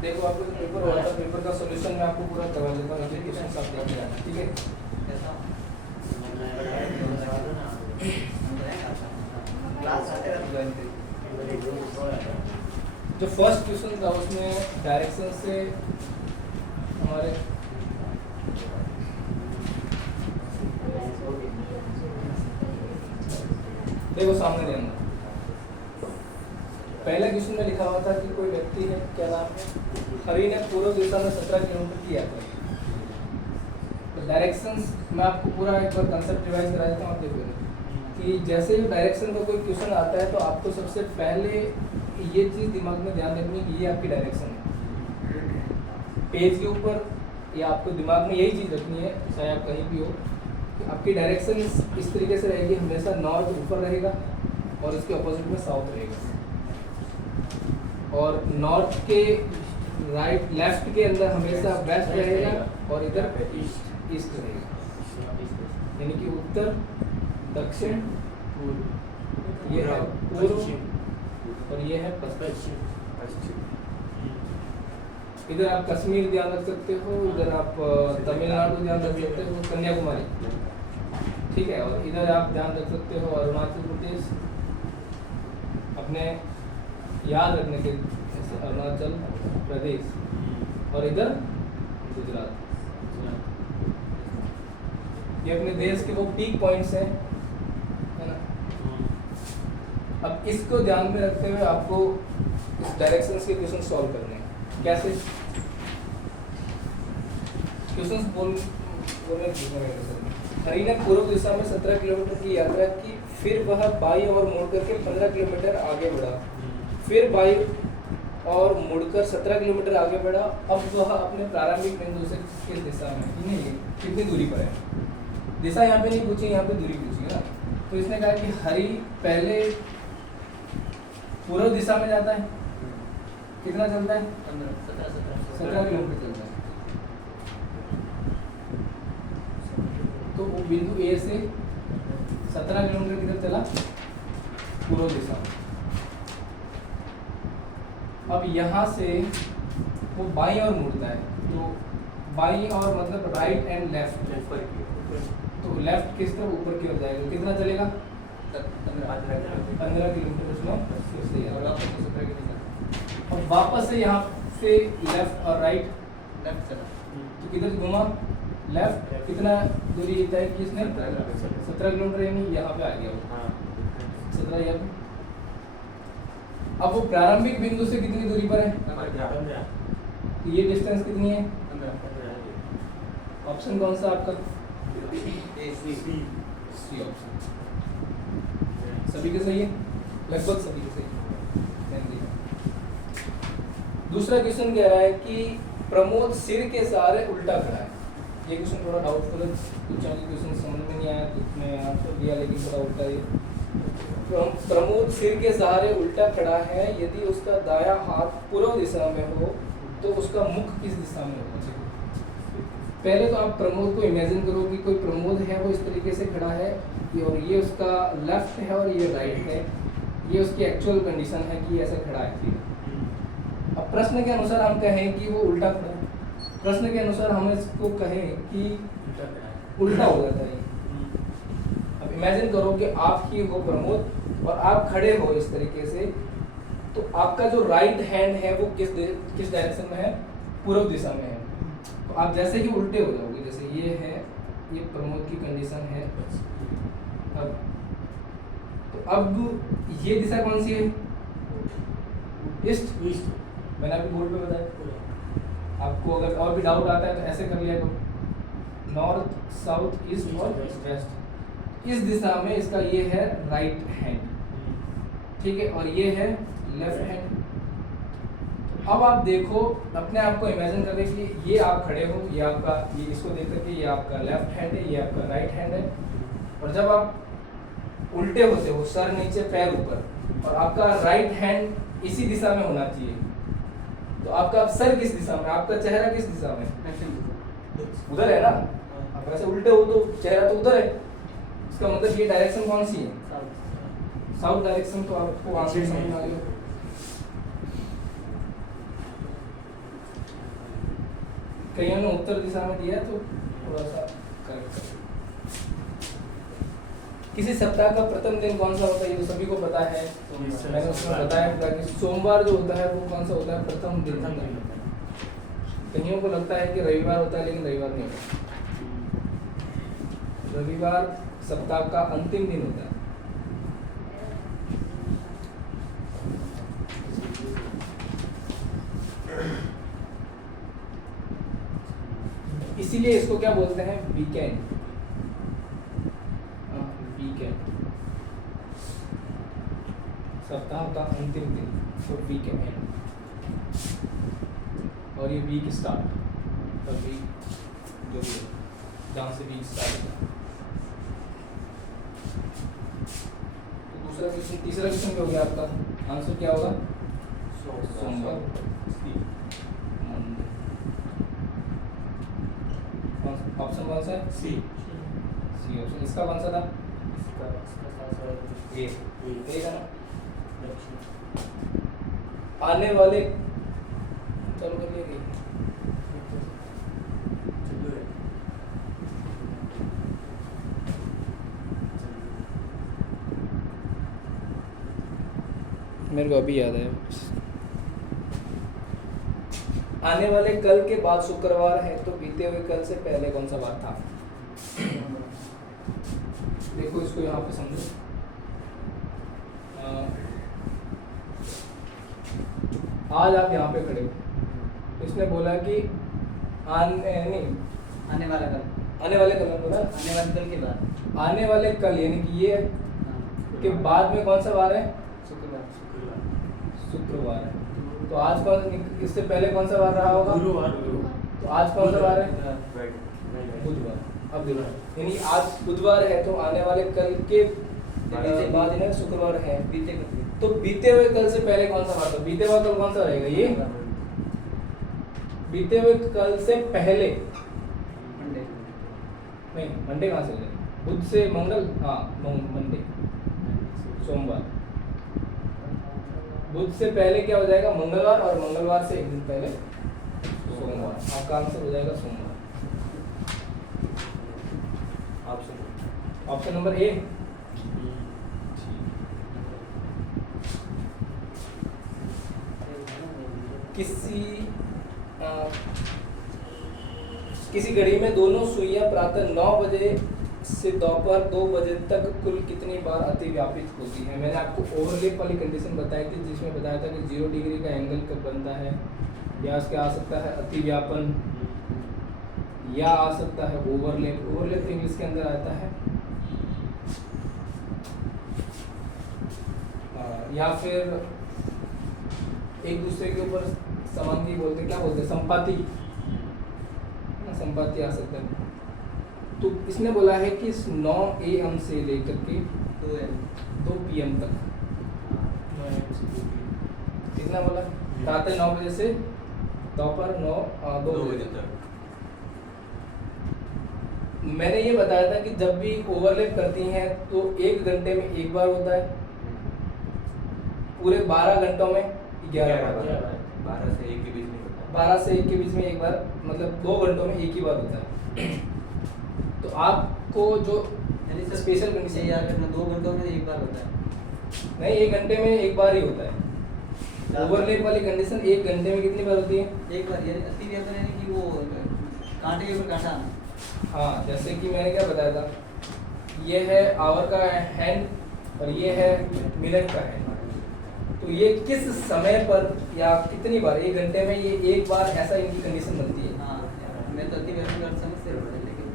देखो आपको जो पेपर हो रहा था, पेपर का सॉल्यूशन मैं आपको पूरा करवा देता हूँ, एप्लीकेशन सब देख लेना, ठीक है। जो फर्स्ट क्वेश्चन था उसमें डायरेक्शन से हमारे देखो सामने देना, पहला क्वेश्चन में लिखा हुआ था कि कोई व्यक्ति है, क्या नाम है, हरी ने पूर्व दिशा में 17 किलोमीटर की यात्रा की। तो डायरेक्शंस मैं आपको पूरा एक बार कंसेप्ट रिवाइज करा देता हूँ, आप देखोगे कि जैसे ही डायरेक्शन का कोई क्वेश्चन आता है तो आपको सबसे पहले ये चीज़ दिमाग में ध्यान रखनी है कि ये आपकी डायरेक्शन है। पेज के ऊपर या आपको दिमाग में यही चीज़ रखनी है, चाहे आप कहीं भी हो, कि आपकी डायरेक्शन इस तरीके से रहेगी, हमेशा नॉर्थ ऊपर रहेगा और इसके अपोजिट में साउथ रहेगा, और नॉर्थ के राइट लेफ्ट के अंदर हमेशा वेस्ट रहेगा और इधर ईस्ट रहेगा, यानी कि उत्तर दक्षिण, ये है पूर्व और ये है पश्चिम। इधर आप कश्मीर ध्यान रख सकते हो, इधर आप तमिलनाडु ध्यान रख सकते हो, कन्याकुमारी, ठीक है, और इधर आप ध्यान रख सकते हो अरुणाचल प्रदेश, अपने याद रखने के जैसे अरुणाचल प्रदेश, और इधर गुजरात। ये अपने देश के वो पीक पॉइंट्स हैं, है ना। अब इसको ध्यान में रखते हुए आपको इस डायरेक्शंस के क्वेश्चन सॉल्व करने हैं। कैसे क्वेश्चंस बोलने हरी ने पूर्व दिशा में 17 किलोमीटर की यात्रा की, फिर वह बाईं ओर मुड़ करके 15 किलोमीटर आगे बढ़ा, फिर बाईं और मुड़कर 17 किलोमीटर आगे बढ़ा। अब वह अपने प्रारंभिक बिंदु से किस दिशा में, नहीं कितनी दूरी पर है, दिशा यहाँ पे नहीं पूछी, यहाँ पे दूरी पूछी है ना। तो इसने कहा कि हरी पहले पूर्व दिशा में जाता है, कितना चलता है, 17 किलोमीटर चलता है। तो वो बिंदु ए से 17 किलोमीटर किधर चला, पूर्व दिशा में। अब यहाँ से वो बाईं ओर मुड़ता है, तो बाईं ओर मतलब राइट एंड लेफ्ट, तो लेफ्ट किस तरफ, ऊपर की ओर जाएगा, कितना चलेगा, 15 किलोमीटर उसमें फिर से, और वापस से यहाँ से लेफ्ट और राइट, लेफ्ट चला तो किधर घुमा, लेफ्ट, कितना दूरी तय की इसने, 17 किलोमीटर, यानी यहाँ पे आ गया वो 17 यहाँ पे। अब वो प्रारंभिक बिंदु से कितनी दूरी पर है, तो ये डिस्टेंस कितनी है, ऑप्शन कौन सा आपका, सी ऑप्शन, सभी के सही है, लगभग सभी के सही है। दूसरा क्वेश्चन कह रहा है कि प्रमोद सिर के सहारे उल्टा खड़ा है। ये क्वेश्चन थोड़ा डाउटफुल है, कुछ क्वेश्चन समझ में नहीं आया तो उसमें आंसर दिया, लेकिन थोड़ा उल्टा है। प्रमोद सिर के सहारे उल्टा खड़ा है, यदि उसका दायां हाथ पूर्व दिशा में हो तो उसका मुख किस दिशा में होना चाहिए। पहले तो आप प्रमोद को इमेजिन करो कि कोई प्रमोद है, वो इस तरीके से खड़ा है और ये उसका लेफ्ट है और ये राइट है, ये उसकी एक्चुअल कंडीशन है कि ऐसा खड़ा है, ठीक है। अब प्रश्न के अनुसार हम कहें कि वो उल्टा खड़ा है, प्रश्न के अनुसार हम इसको कहें कि उल्टा हो जाता है। अब इमेजिन करो कि आप ही हो प्रमोद और आप खड़े हो इस तरीके से, तो आपका जो राइट हैंड है वो किस डायरेक्शन में है, पूर्व दिशा में है। तो आप जैसे ही उल्टे हो जाओगे, जैसे ये है, ये प्रमोद की कंडीशन है, अब ये दिशा कौन सी है, ईस्ट, मैंने अभी बोर्ड पे बताया। आपको अगर और भी डाउट आता है तो ऐसे कर लिया करो, नॉर्थ, साउथ, ईस्ट और वेस्ट। इस दिशा में इसका ये है राइट हैंड, ठीक है, और ये है लेफ्ट हैंड। अब आप देखो, अपने आप को इमेजिन करें कि ये आप खड़े हो, ये आपका, ये इसको देख करके ये आपका लेफ्ट हैंड है, ये आपका राइट हैंड है, और जब आप उल्टे होते हो, सर नीचे पैर ऊपर, और आपका राइट हैंड इसी दिशा में होना चाहिए, तो आपका सर किस दिशा में, आपका चेहरा किस दिशा में, उधर है ना। आप ऐसे उल्टे हो तो चेहरा तो उधर है, इसका मतलब ये डायरेक्शन कौन सी है, साउथ डायरेक्शन। तो आपको आंसर समझ में आ गया। कईयों ने उत्तर दिशा में दिया तो थोड़ा सा करेक्ट करें। किसी सप्ताह का प्रथम दिन कौन सा होता है, ये तो सभी को पता है। मैंने उसमें बताया था कि सोमवार जो होता है वो कौन सा होता है, प्रथम दिन। कईयों को लगता है कि रविवार होता है, लेकिन रविवार नहीं होता। रविवार सप्ताह का अंतिम दिन होता है। इसीलिए इसको क्या बोलते हैं, वीकेंड। वीकेंड सप्ताह का अंतिम दिन, तो वीकेंड। और ये वीक स्टार्ट, और वीक जो भी है जहाँ से वीक स्टार्ट होता है। तो दूसरा क्वेश्चन, तीसरा क्वेश्चन क्या हो गया आपका, आंसर क्या होगा, सोमवार। ऑप्शन कौन सा है, सी ऑप्शन। इसका कौन सा था, ए का ना। आने वाले, चलो कर लिए, मेरे को अभी याद है। आने वाले कल के बाद शुक्रवार है, तो बीते हुए कल से पहले कौन सा बार था। देखो इसको यहाँ पे समझो। आज आप यहाँ पे खड़े हो, इसने बोला कि आने वाला कल, आने वाले कल बोला, आने वाले कल के बाद, आने वाले कल यानी कि ये के बाद में कौन सा बार है, शुक्रवार है। तो आज कौन, इससे पहले कौन सा बार रहा होगा, तो आज कौन सा बार है, बुधवार। अब देखो यानी आज बुधवार है, तो आने वाले कल के बाद इन्हें शुक्रवार है। तो बीते हुए कल से पहले कौन सा बार था, बीते हुए कल कौन सा रहेगा, ये बीते हुए कल से पहले मंडे, नहीं मंडे कहाँ से हो जाएगा, बुध से मंगल, हाँ मंडे, सोमवार। बुध से पहले क्या हो जाएगा, मंगलवार, और मंगलवार से एक दिन पहले सोमवार। आपका आंसर हो जाएगा सोमवार। Option number A. किसी घड़ी में दोनों सुइयां प्रातः 9 बजे से दोपहर 2 बजे तक कुल कितनी बार अतिव्यापित होती है। मैंने आपको ओवरलैप वाली कंडीशन बताई थी, जिसमें बताया था कि 0 डिग्री का एंगल कब बनता है, या इसके आ सकता है अतिव्यापन, या आ सकता है ओवरलैप। ओवरलैप इंग्लिश के अंदर आता है, या फिर एक दूसरे के ऊपर समांगी बोलते, क्या बोलते हैं, संपाति, संपाति आ सकता है। तो इसने बोला है कि 9 AM से लेकर के 2 PM तक, कितना बोला, प्रातः 9 बजे से दोपहर 2 बजे तक। मैंने ये बताया था कि जब भी ओवरलैप करती हैं तो 1 घंटे में एक बार होता है, पूरे 12 घंटों में 11 बार, 12 से 1 के बीच में होता है। 12 से 1 के बीच में एक बार, मतलब 2 घंटों में एक ही बार होता है। तो आपको जो स्पेशल कंडीशन याद रखना, 2 घंटों में एक बार होता है, नहीं 1 घंटे में एक बार ही होता है। ओवरलैप वाली कंडीशन 1 घंटे में कितनी बार होती है, एक बार। यानी अतिव्यापन यानी कि वो कांटे के ऊपर कांटा आना। हाँ, जैसे कि मैंने क्या बताया था, ये है आवर का हैंड और ये है मिनट का हैंड। तो ये किस समय पर या कितनी बार, 1 घंटे में ये एक बार, ऐसा इनकी कंडीशन बनती है। हाँ, मैं तो अतिव्यापन का समझ से रहा, लेकिन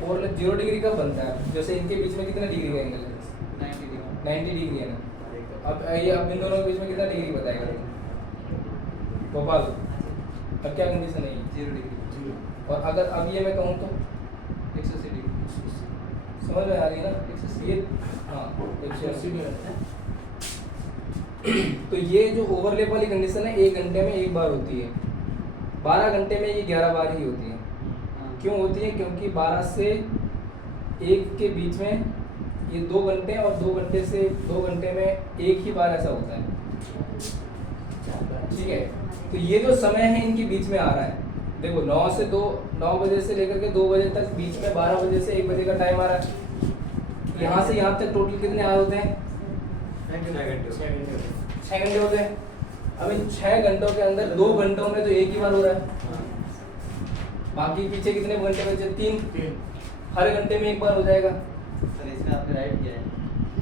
ओवरलैप 0 डिग्री कब बनता है, जैसे इनके बीच में कितना डिग्री का एंगल है, 90 डिग्री है ना। अब ये अब इन दोनों के बीच में कितना डिग्री बताएगा गोपाल, अब क्या कंडीशन है, 0 डिग्री। और अगर अब ये मैं कहूँ तो 180 डिग्री, समझ में आ रही है ना, 180, हाँ 180 भी है। तो ये जो ओवरलैप वाली कंडीशन है 1 घंटे में एक बार होती है, 12 घंटे में ये 11 बार ही होती है। क्यों होती है, क्योंकि 12 से 1 के बीच में ये 2 घंटे, और 2 घंटे से 2 घंटे में एक ही बार ऐसा होता है। ठीक है, तो ये जो समय है इनके बीच में आ रहा है, देखो 9 से 2, 9 बजे से लेकर के 2 बजे तक, बीच में 12 बजे से 1 बजे का टाइम आ रहा है। यहाँ से यहाँ तक टोटल कितने आवर होते हैं? 6 घंटे होते हैं। अब इन 6 घंटों के अंदर 2 घंटों में तो एक ही बार हो रहा है, बाकी पीछे कितने घंटे बचे? 3। हर घंटे में एक बार हो जाएगा। सर इसमें आपने राइट किया है,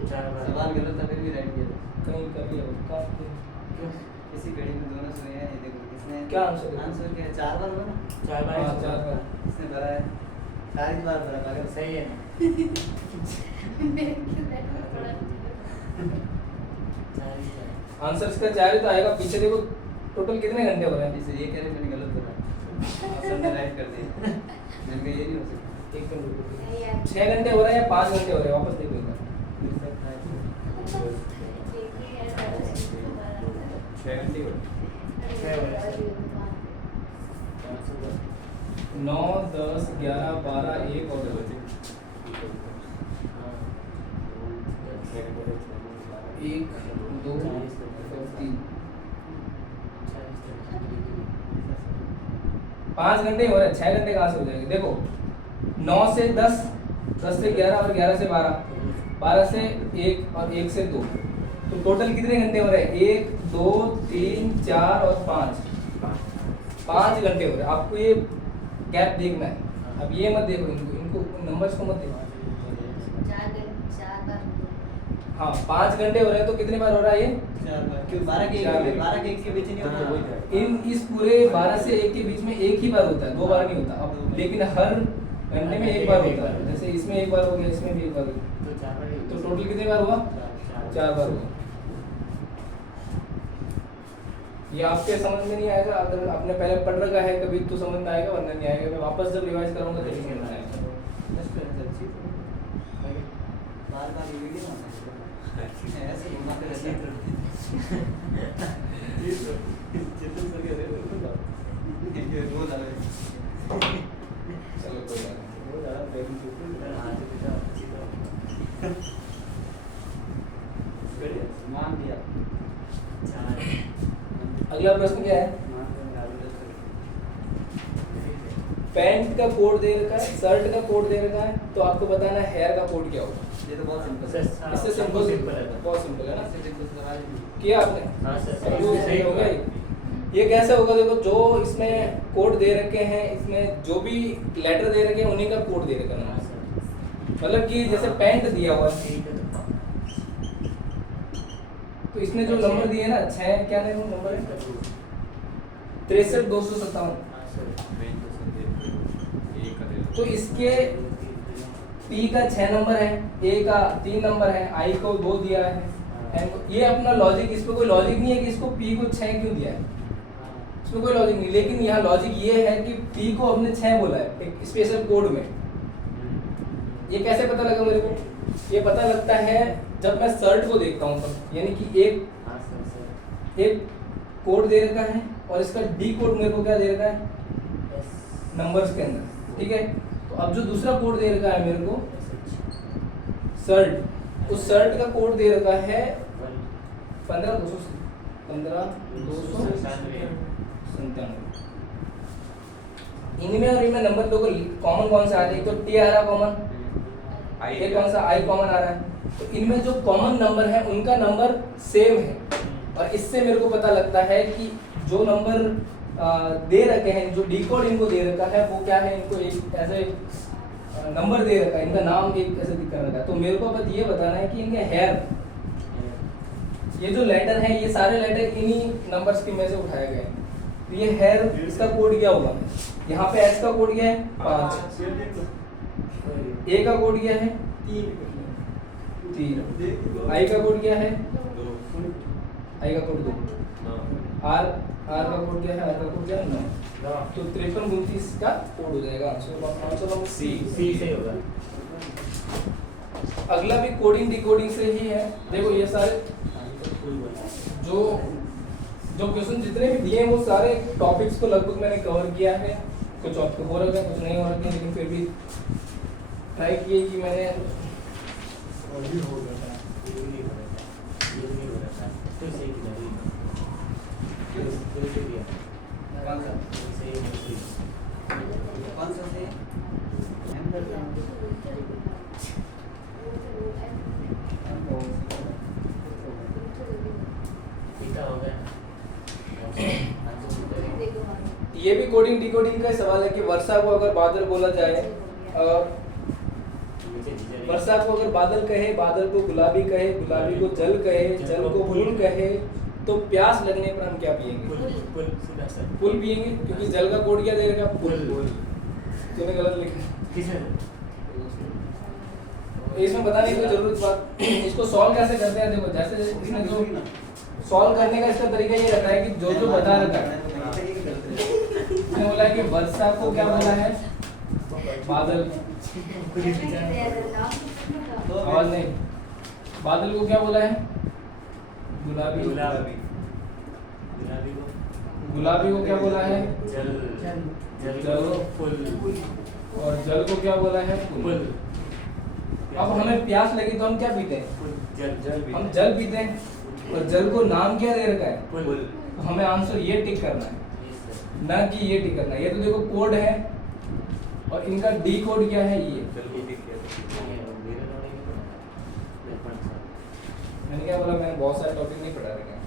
सवाल गलत था फिर भी राइट किया था। कहीं कर लिया होगा। इसी घड़ी में दोनों सुने हैं, ये देखो किसने क्या आंसर है? आंसर क्या है? 4 बार हुआ ना? हाँ, 4 बार। इसने भरा है 40 बार भरा, अगर सही है आंसर इसका 4 ही तो आएगा। पीछे देखो टोटल कितने घंटे हो रहे हैं? इसे ये कह रहे मैंने गलत भरा, सर ने राइट कर दिया। मैंने कहा ये नहीं हो सकता। 1 मिनट रुको। 6 घंटे हो रहे हैं या 5 घंटे हो रहे हैं? वापस देखो एक बार। 6 घंटे हो 9, 10, 11, 12, 1 और 2। 1, 2 और 3। 5 घंटे हो रहे हैं, 6 घंटे कहाँ से हो जाएंगे? देखो 9 से 10, 10 से 11 और 11 से 12, 12 से 1 और 1 से 2, तो टोटल कितने घंटे हो रहे हैं? 1, 2, 3, 4 और 5। 5 घंटे हो रहे हैं। आपको ये गैप देखना है। अब ये मत देखो, इनको नंबर्स को मत देखो। हाँ, 5 घंटे हो रहे हैं तो कितने बार हो रहा है ये? 4 बार। क्यों 12 के 1 के बीच नहीं होता? इन इस पूरे 12 से 1 के बीच में एक ही बार होता है, 2 बार नहीं होता। अब लेकिन हर घंटे में एक बार होता है। जैसे इसमें एक बार हो गया, इसमें भी एक बार हो गया, तो टोटल कितने बार हुआ? 4 बार हुआ। ये आपके समझ में नहीं आएगा, अगर आपने पहले पढ़ रखा है कभी तो समझ में आएगा, वरना नहीं आएगा। मैं वापस जब रिवाइज करूंगा तो समझ में आएगा। बार-बार ये वीडियो ना ऐसे घुमाते रहते हैं। ये बोल रहा है। चलो कोई बात नहीं। मान दिया। अगला प्रश्न क्या है? पैंट का कोड दे रखा है, शर्ट का कोड दे रखा है, तो आपको बताना है हेयर का कोड क्या होगा। ये तो बहुत सिंपल है। इससे सिंपल है, बहुत सिंपल है ना। इससे सिंपल सवाल है। किया आपने? सही हो गया। ये कैसे होगा? देखो जो इसमें कोड दे रखे हैं, इसमें जो भी लेटर दे रखे हैं उन्हीं का कोड दे रखा है। मतलब कि जैसे पैंट दिया हुआ है, तो इसने जो नंबर दिए ना 6, क्या नंबर है? 63,257। तो इसके P का 6 नंबर है, A का 3 नंबर है, I को 2 दिया है, N को। ये अपना लॉजिक, इस पे कोई लॉजिक नहीं है कि इसको P को 6 क्यों दिया है, इसमें कोई लॉजिक नहीं। लेकिन यहाँ लॉजिक ये है कि P को हमने 6 बोला है एक स्पेशल कोड में। ये कैसे पता लगा मेरे को? ये पता लगता है जब मैं शर्ट को देखता हूँ तब, यानी कि एक कोड दे रखा है और इसका डी कोड मेरे को क्या दे रखा है? नंबर्स के अंदर, ठीक है। तो अब जो दूसरा कोड दे रखा है मेरे को शर्ट, उस शर्ट का कोड दे रखा है 15,297। इनमें और इनमें नंबर दो कॉमन कौन सा आ रहा है? एक तो टी आ रहा है कॉमन, एक कौन सा आई कॉमन आ रहा है। तो इनमें जो कॉमन नंबर है उनका नंबर सेम है, और इससे मेरे को पता लगता है कि जो नंबर दे रखे हैं, जो डी कोड इनको दे रखा है वो क्या है, इनको एक ऐसे नंबर दे रखा है, इनका नाम एक ऐसे दिखा रखा है। तो मेरे को बस ये बताना है कि इनके हेयर, ये जो लेटर है ये सारे लेटर इन्हीं नंबर्स के में से उठाए गए हैं। तो ये हेयर, इसका कोड क्या होगा? यहाँ पे एच का कोड क्या है? 5, ए का कोड क्या है? 3, आई का कोड क्या है? आई का कोड 2, आर का कोड क्या है? आर का कोड क्या है? 9। तो 53 का कोड हो जाएगा आंसर सी से होगा। अगला भी कोडिंग डिकोडिंग से ही है। देखो ये सारे जो क्वेश्चन जितने भी दिए हैं वो सारे टॉपिक्स को लगभग मैंने कवर किया है। कुछ आपको हो रखा है, कुछ नहीं हो रखा है, लेकिन फिर भी ट्राई किए कि मैंने कौन सा इसका हो गया ये भी कोडिंग डिकोडिंग का सवाल है कि वर्षा को अगर बादल बोला जाए और वर्षा को अगर बादल कहे, बादल को गुलाबी कहे, गुलाबी को जल कहे, जल को फूल कहे, तो प्यास लगने पर हम क्या पिएंगे? पुल पिएंगे, क्योंकि जल का कोड क्या देगा? पुल। तूने गलत लिखा। इसमें बताने की जरूरत बात, इसको सॉल्व कैसे करते हैं? देखो जैसे इसमें जो सॉल्व करने का इसका तरीका ये रहता है कि जो जो बता रखा है, इसने बोला है कि वर्षा को क्या बोला है? बादल। आवाज नहीं। बादल को क्या बोला है? गुलाबी। गुलाबी को क्या बोला है? जल जल को फुल और जल को क्या बोला है? फूल। अब हमें प्यास लगी तो हम क्या पीते हैं? हम जल पीते हैं, और जल को नाम क्या दे रखा है? फुल। हमें आंसर ये टिक करना है, ना कि ये टिक करना है। ये तो देखो कोड है, और इनका डी कोड क्या है? ये मैंने क्या बोला? मैंने बहुत सारे टॉपिक नहीं पढ़ा रखे हैं।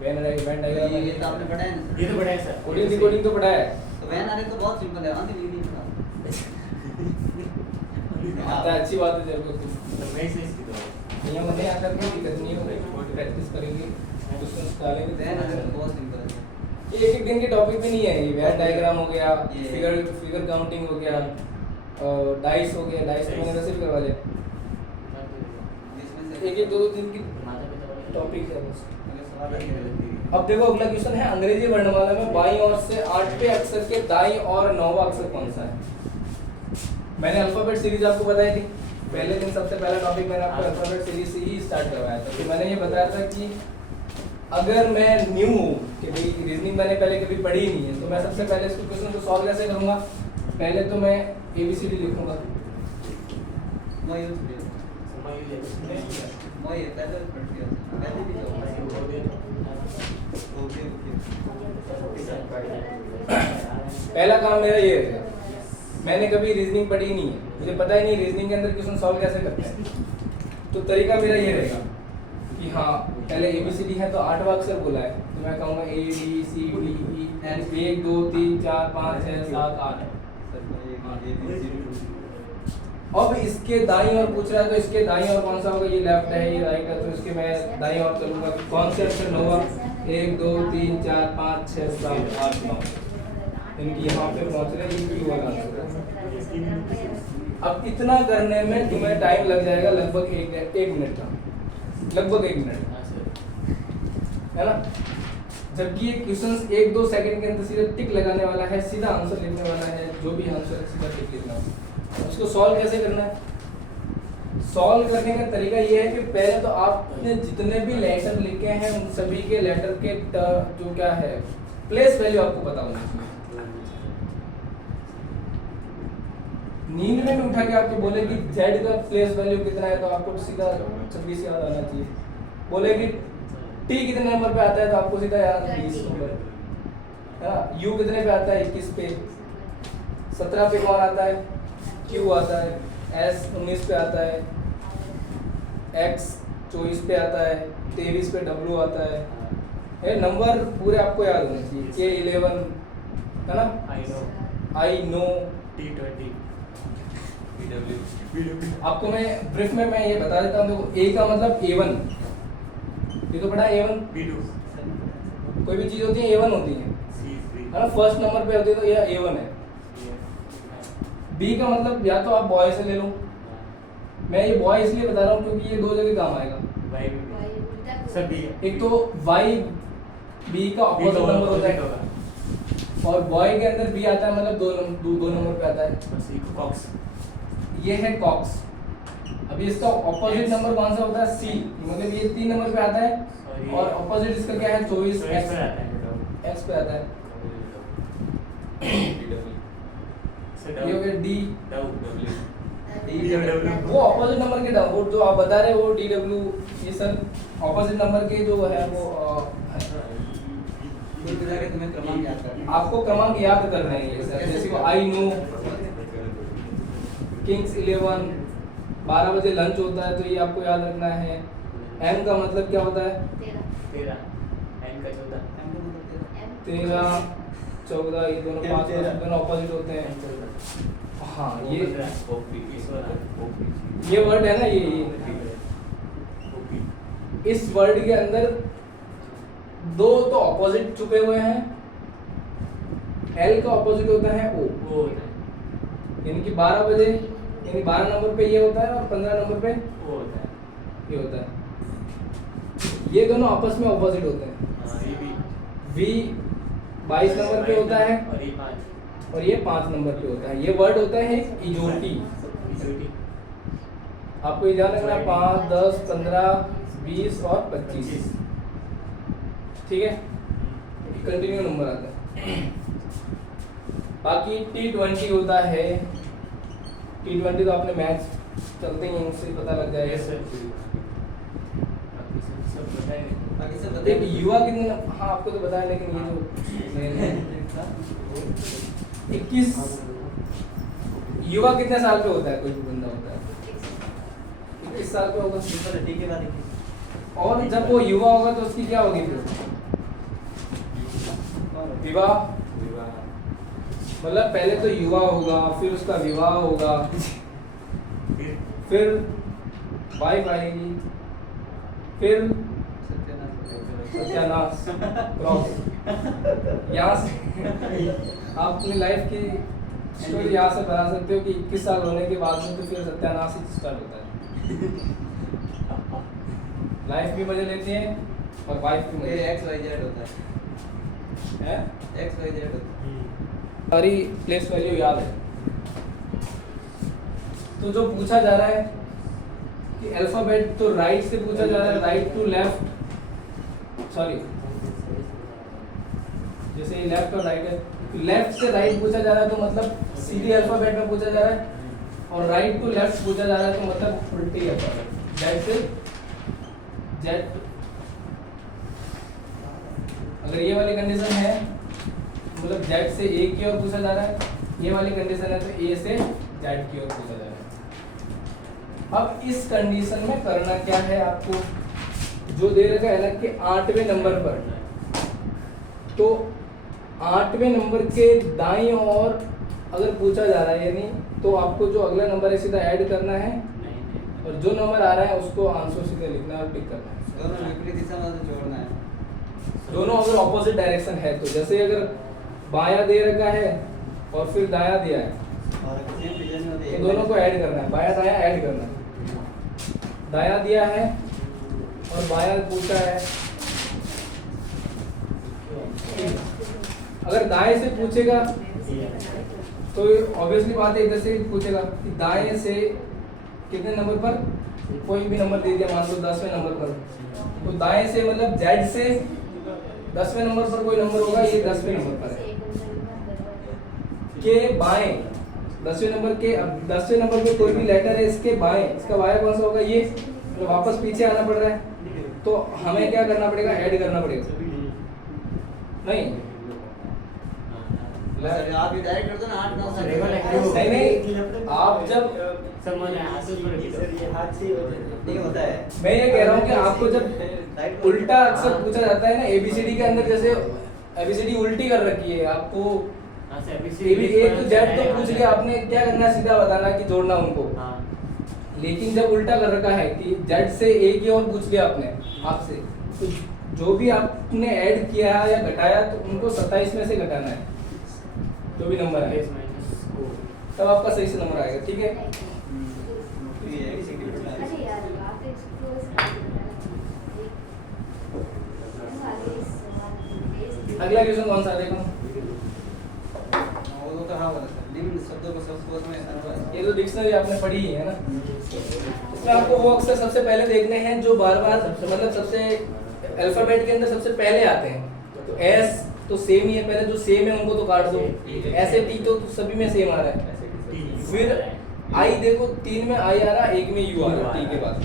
वेन डायग्राम ये तो आपने पढ़ा है ना? ये तो बढ़िया है सर। कोडिंग डिकोडिंग तो पढ़ा है। तो वैन आने तो बहुत सिंपल है, आंधी नहीं पढ़ा। आता है, अच्छी बात है। तेरे को तो मैं इसे इसकी दो नियम नहीं आकर के दिक्कत नहीं होगी, प्रैक्टिस करेंगे, क्वेश्चंस डालेंगे। वैन आने तो बहुत सिंपल है। ये एक दिन के टॉपिक भी नहीं है। ये वेन डायग्राम हो गया, ये फिगर काउंटिंग हो गया, डाइस हो गया। डाइस तो मैंने वैसे भी करवा लिया। इसमें से एक दो दिन की टॉपिक है बस। अब देखो अगला क्वेश्चन है, अंग्रेजी वर्णमाला में बाईं ओर से 8वें अक्षर के दाईं और 9वां अक्षर कौन सा है? मैंने अल्फाबेट सीरीज आपको बताई थी पहले दिन। सबसे पहला टॉपिक मैंने आपको अल्फाबेट सीरीज से ही स्टार्ट करवाया था। तो मैंने ये बताया था कि अगर मैं न्यू हूँ कि भाई रीजनिंग मैंने पहले कभी पढ़ी ही नहीं है, तो मैं सबसे पहले इसको क्वेश्चन को सॉल्व कैसे करूँगा? पहले तो मैं ABCD लिखूंगा। मैं यूज किया। मैं ये पहले पढ़ दिया। पहले भी तो ओके पहला काम मेरा ये रहेगा, मैंने कभी रीजनिंग पढ़ी नहीं है, मुझे पता ही नहीं रीजनिंग के अंदर क्वेश्चन सॉल्व कैसे करते हैं। तो तरीका मेरा ये रहेगा कि हाँ पहले ABCD है तो 8वां अक्षर बोला है, तो मैं कहूँगा ABCDEF 1 2 3 4 5 6 7 8। अब इसके दाईं ओर पूछ रहा है, तो इसके दाईं ओर कौन सा होगा? ये लेफ्ट है, ये राइट है, तो इसके मैं दाईं ओर चलूंगा कि कौन से अक्षर 9वां? 1 2 3 4 5 6 7 8 9। इनकी यहाँ पे पहुँच रहे हैं, ये वाला आंसर है। अब इतना करने में तुम्हें टाइम लग जाएगा लगभग एक मिनट का, लगभग 1 मिनट, है ना? जबकि ये क्वेश्चन 1-2 सेकंड के अंदर सीधा टिक लगाने वाला है, सीधा आंसर लिखने वाला है। जो भी आंसर है सीधा टिक लिखना है। उसको सॉल्व कैसे करना है? सॉल्व करने का तरीका ये है कि पहले तो आपने जितने भी लेटर लिखे हैं उन सभी के लेटर के जो क्या है प्लेस वैल्यू आपको पता होना चाहिए। नींद में भी उठा के आपको बोले कि Z का प्लेस वैल्यू कितना है, तो आपको सीधा 26 याद आना चाहिए। बोले कि T कितने नंबर पे आता है, तो आपको सीधा याद 20 नंबर, है ना? U कितने पे आता है? 21 पे। 17 पे कौन आता है? Q आता है। S 19 पे आता है। X 24 पे आता है। 23 पे W आता है। ये नंबर पूरे आपको याद होने चाहिए। K 11, है ना? I know T20 आपको मैं ब्रीफ में मैं ये बता देता हूँ। देखो A का मतलब A1, ये तो पढ़ा है A1। B2 कोई भी चीज होती है A1 होती है, C3 है ना? फर्स्ट नंबर पे होती है तो यह A1 है। B का मतलब या तो आप बॉय से ले लो, मैं ये बॉय इसलिए बता रहा हूँ क्योंकि ये 2 जगह काम आएगा। सर B एक तो Y B का ऑपोजिट नंबर होता है, और बॉय के अंदर B आता है मतलब 2 नंबर पे आता है। कॉक्स ये है कॉक्स। अभी इसका ऑपोजिट नंबर कौन सा होता है? C, मतलब ये 3 नंबर पे आता है, और ऑपोजिट इसका क्या है? 24 X पे आता है। ये हो गया D। वो ऑपोजिट नंबर के वो जो आप बता रहे हो वो DW, ये सर ऑपोजिट नंबर के जो है वो तुम्हें क्रमांक याद करना है। आपको क्रमांक याद करना है। ये सर जैसे को I know, किंग्स 11, 12 बजे लंच होता है तो ये आपको याद रखना है। M का मतलब क्या होता है? 13 एन का 14 13 14 ये दोनों M 5 13 दोनों ऑपोजिट होते हैं। हाँ ये ओपी इस वाला ये वर्ड है ना, ये ओपी इस वर्ड के अंदर दो तो ऑपोजिट छुपे हुए हैं। एल का ऑपोजिट होता है ओ, वो होता है यानी कि 12 बजे, यानी 12 नंबर पे ये होता है और 15 नंबर पे वो होता है ये होता है। ये दोनों आपस में ऑपोजिट होते हैं। हाँ ये भी वी 22 नंबर पे होता है और ये 5 और ये 5 नंबर पे होता है। ये वर्ड होता है इजोटी। इजोटी आपको ये ध्यान रखना है 5, 10, 15, 20 और 25। ठीक है, कंटिन्यू नंबर आता है। बाकी T20 होता है। T20 तो आपने मैच चलते ही इनसे पता लग जाएगा। यस सर बाकी सब बताएंगे बाकी सब एक युवा कितने, हाँ आपको तो बताया, लेकिन ये जो 21 युवा कितने साल पे होता है? कोई भी बंदा होता है 21 साल पे होगा। ठीक है बात है। और जब वो युवा होगा तो उसकी क्या होगी फिर? विवाह। मतलब पहले तो युवा होगा, फिर उसका विवाह होगा, फिर वाइफ आएगी, फिर सत्यानाश क्रॉस। यहाँ से आप अपनी लाइफ की स्टोरी यहाँ से बना सकते हो कि 21 साल होने के बाद में तो फिर सत्यानाश ही स्टार्ट होता है। लाइफ भी मजे लेती है और वाइफ भी मजे ये XYZ होता है। है। XYZ होता है। सारी प्लेस वैल्यू याद है। तो जो पूछा जा रहा है कि अल्फाबेट तो राइट से पूछा जा रहा है, राइट टू लेफ्ट, सॉरी जैसे लेफ्ट और राइट है, लेफ्ट से राइट पूछा जा रहा है तो मतलब सीधी अल्फाबेट में पूछा जा रहा है, और राइट टू लेफ्ट पूछा जा रहा है तो मतलब उल्टी अल्फाबेट, जेड से जेड। अगर ये वाली कंडीशन है मतलब जेड से ए की ओर पूछा जा रहा है, ये वाली कंडीशन है तो ए से जेड की ओर पूछा जा रहा है। अब इस कंडीशन में करना क्या है आपको, जो दे रखा है ना कि 8वें नंबर पर, तो 8वें नंबर के दाईं ओर अगर पूछा जा रहा है यानी तो आपको जो अगला नंबर है सीधा ऐड करना है, और जो नंबर आ रहा है उसको आंसर सीधे लिखना है और टिक करना है। दोनों विपरीत दिशा में जोड़ना है। दोनों अगर ऑपोजिट डायरेक्शन है तो, जैसे अगर बायां दे रखा है और फिर दायां दिया है और सेम रीजन में तो दोनों को ऐड करना है, बायां दायां ऐड करना है। दायां दिया है और बायां पूछा है, अगर दाएं से पूछेगा तो ऑब्वियसली बात है इधर से पूछेगा कि दाएं से कितने नंबर पर, कोई भी नंबर दे दिया मान लो 10वें नंबर पर, तो दाएं से मतलब जेड से 10वें नंबर पर कोई नंबर होगा, ये 10वें नंबर पर है, के बाएं 10वें नंबर के, अब 10वें नंबर पे कोई भी लेटर है इसके बाएं, इसका बाएं कौन सा होगा, ये मतलब वापस पीछे आना पड़ रहा है तो हमें क्या करना पड़ेगा, ऐड करना पड़ेगा। नहीं सर आप भी डायरेक्ट कर दो ना 8 9 सर नहीं नहीं, आप जब सब मैंने हाथ से पूरा किया ये हाथ से नहीं होता है। मैं ये कह रहा हूँ कि आपको जब उल्टा अक्सर पूछा जाता है ना, एबीसीडी के अंदर जैसे एबीसीडी उल्टी कर रखी है, आपको हां से अभी ए टू जेड तो पूछ लिया, आपने क्या करना है सीधा बताना कि जोड़ना उनको। हां लेकिन जब उल्टा कर रखा है कि जेड से ए की ओर पूछ लिया आपने आपसे, तो जो भी आपने ऐड किया है या घटाया तो उनको 27 में से घटाना है जो भी नंबर है, प्लस माइनस तब आपका सही से नंबर आएगा। ठीक है, ये है सिंगल अरे यार बात है इसको अगला क्वेश्चन कौन सा है देखो। वो तो हाँ बोला सर निम्न शब्दों को शब्दकोश में अनुवाद। ये तो डिक्शनरी आपने पढ़ी ही है ना, इसमें आपको वो अक्षर सबसे पहले देखने हैं जो बार बार मतलब सबसे अल्फाबेट के अंदर सबसे पहले आते हैं। तो एस तो सेम ही है, पहले जो सेम है उनको तो काट दो, ऐसे टी तो सभी में सेम आ रहा है। फिर आई देखो 3 में आई आ रहा है, 1 में यू आ रहा है टी के बाद,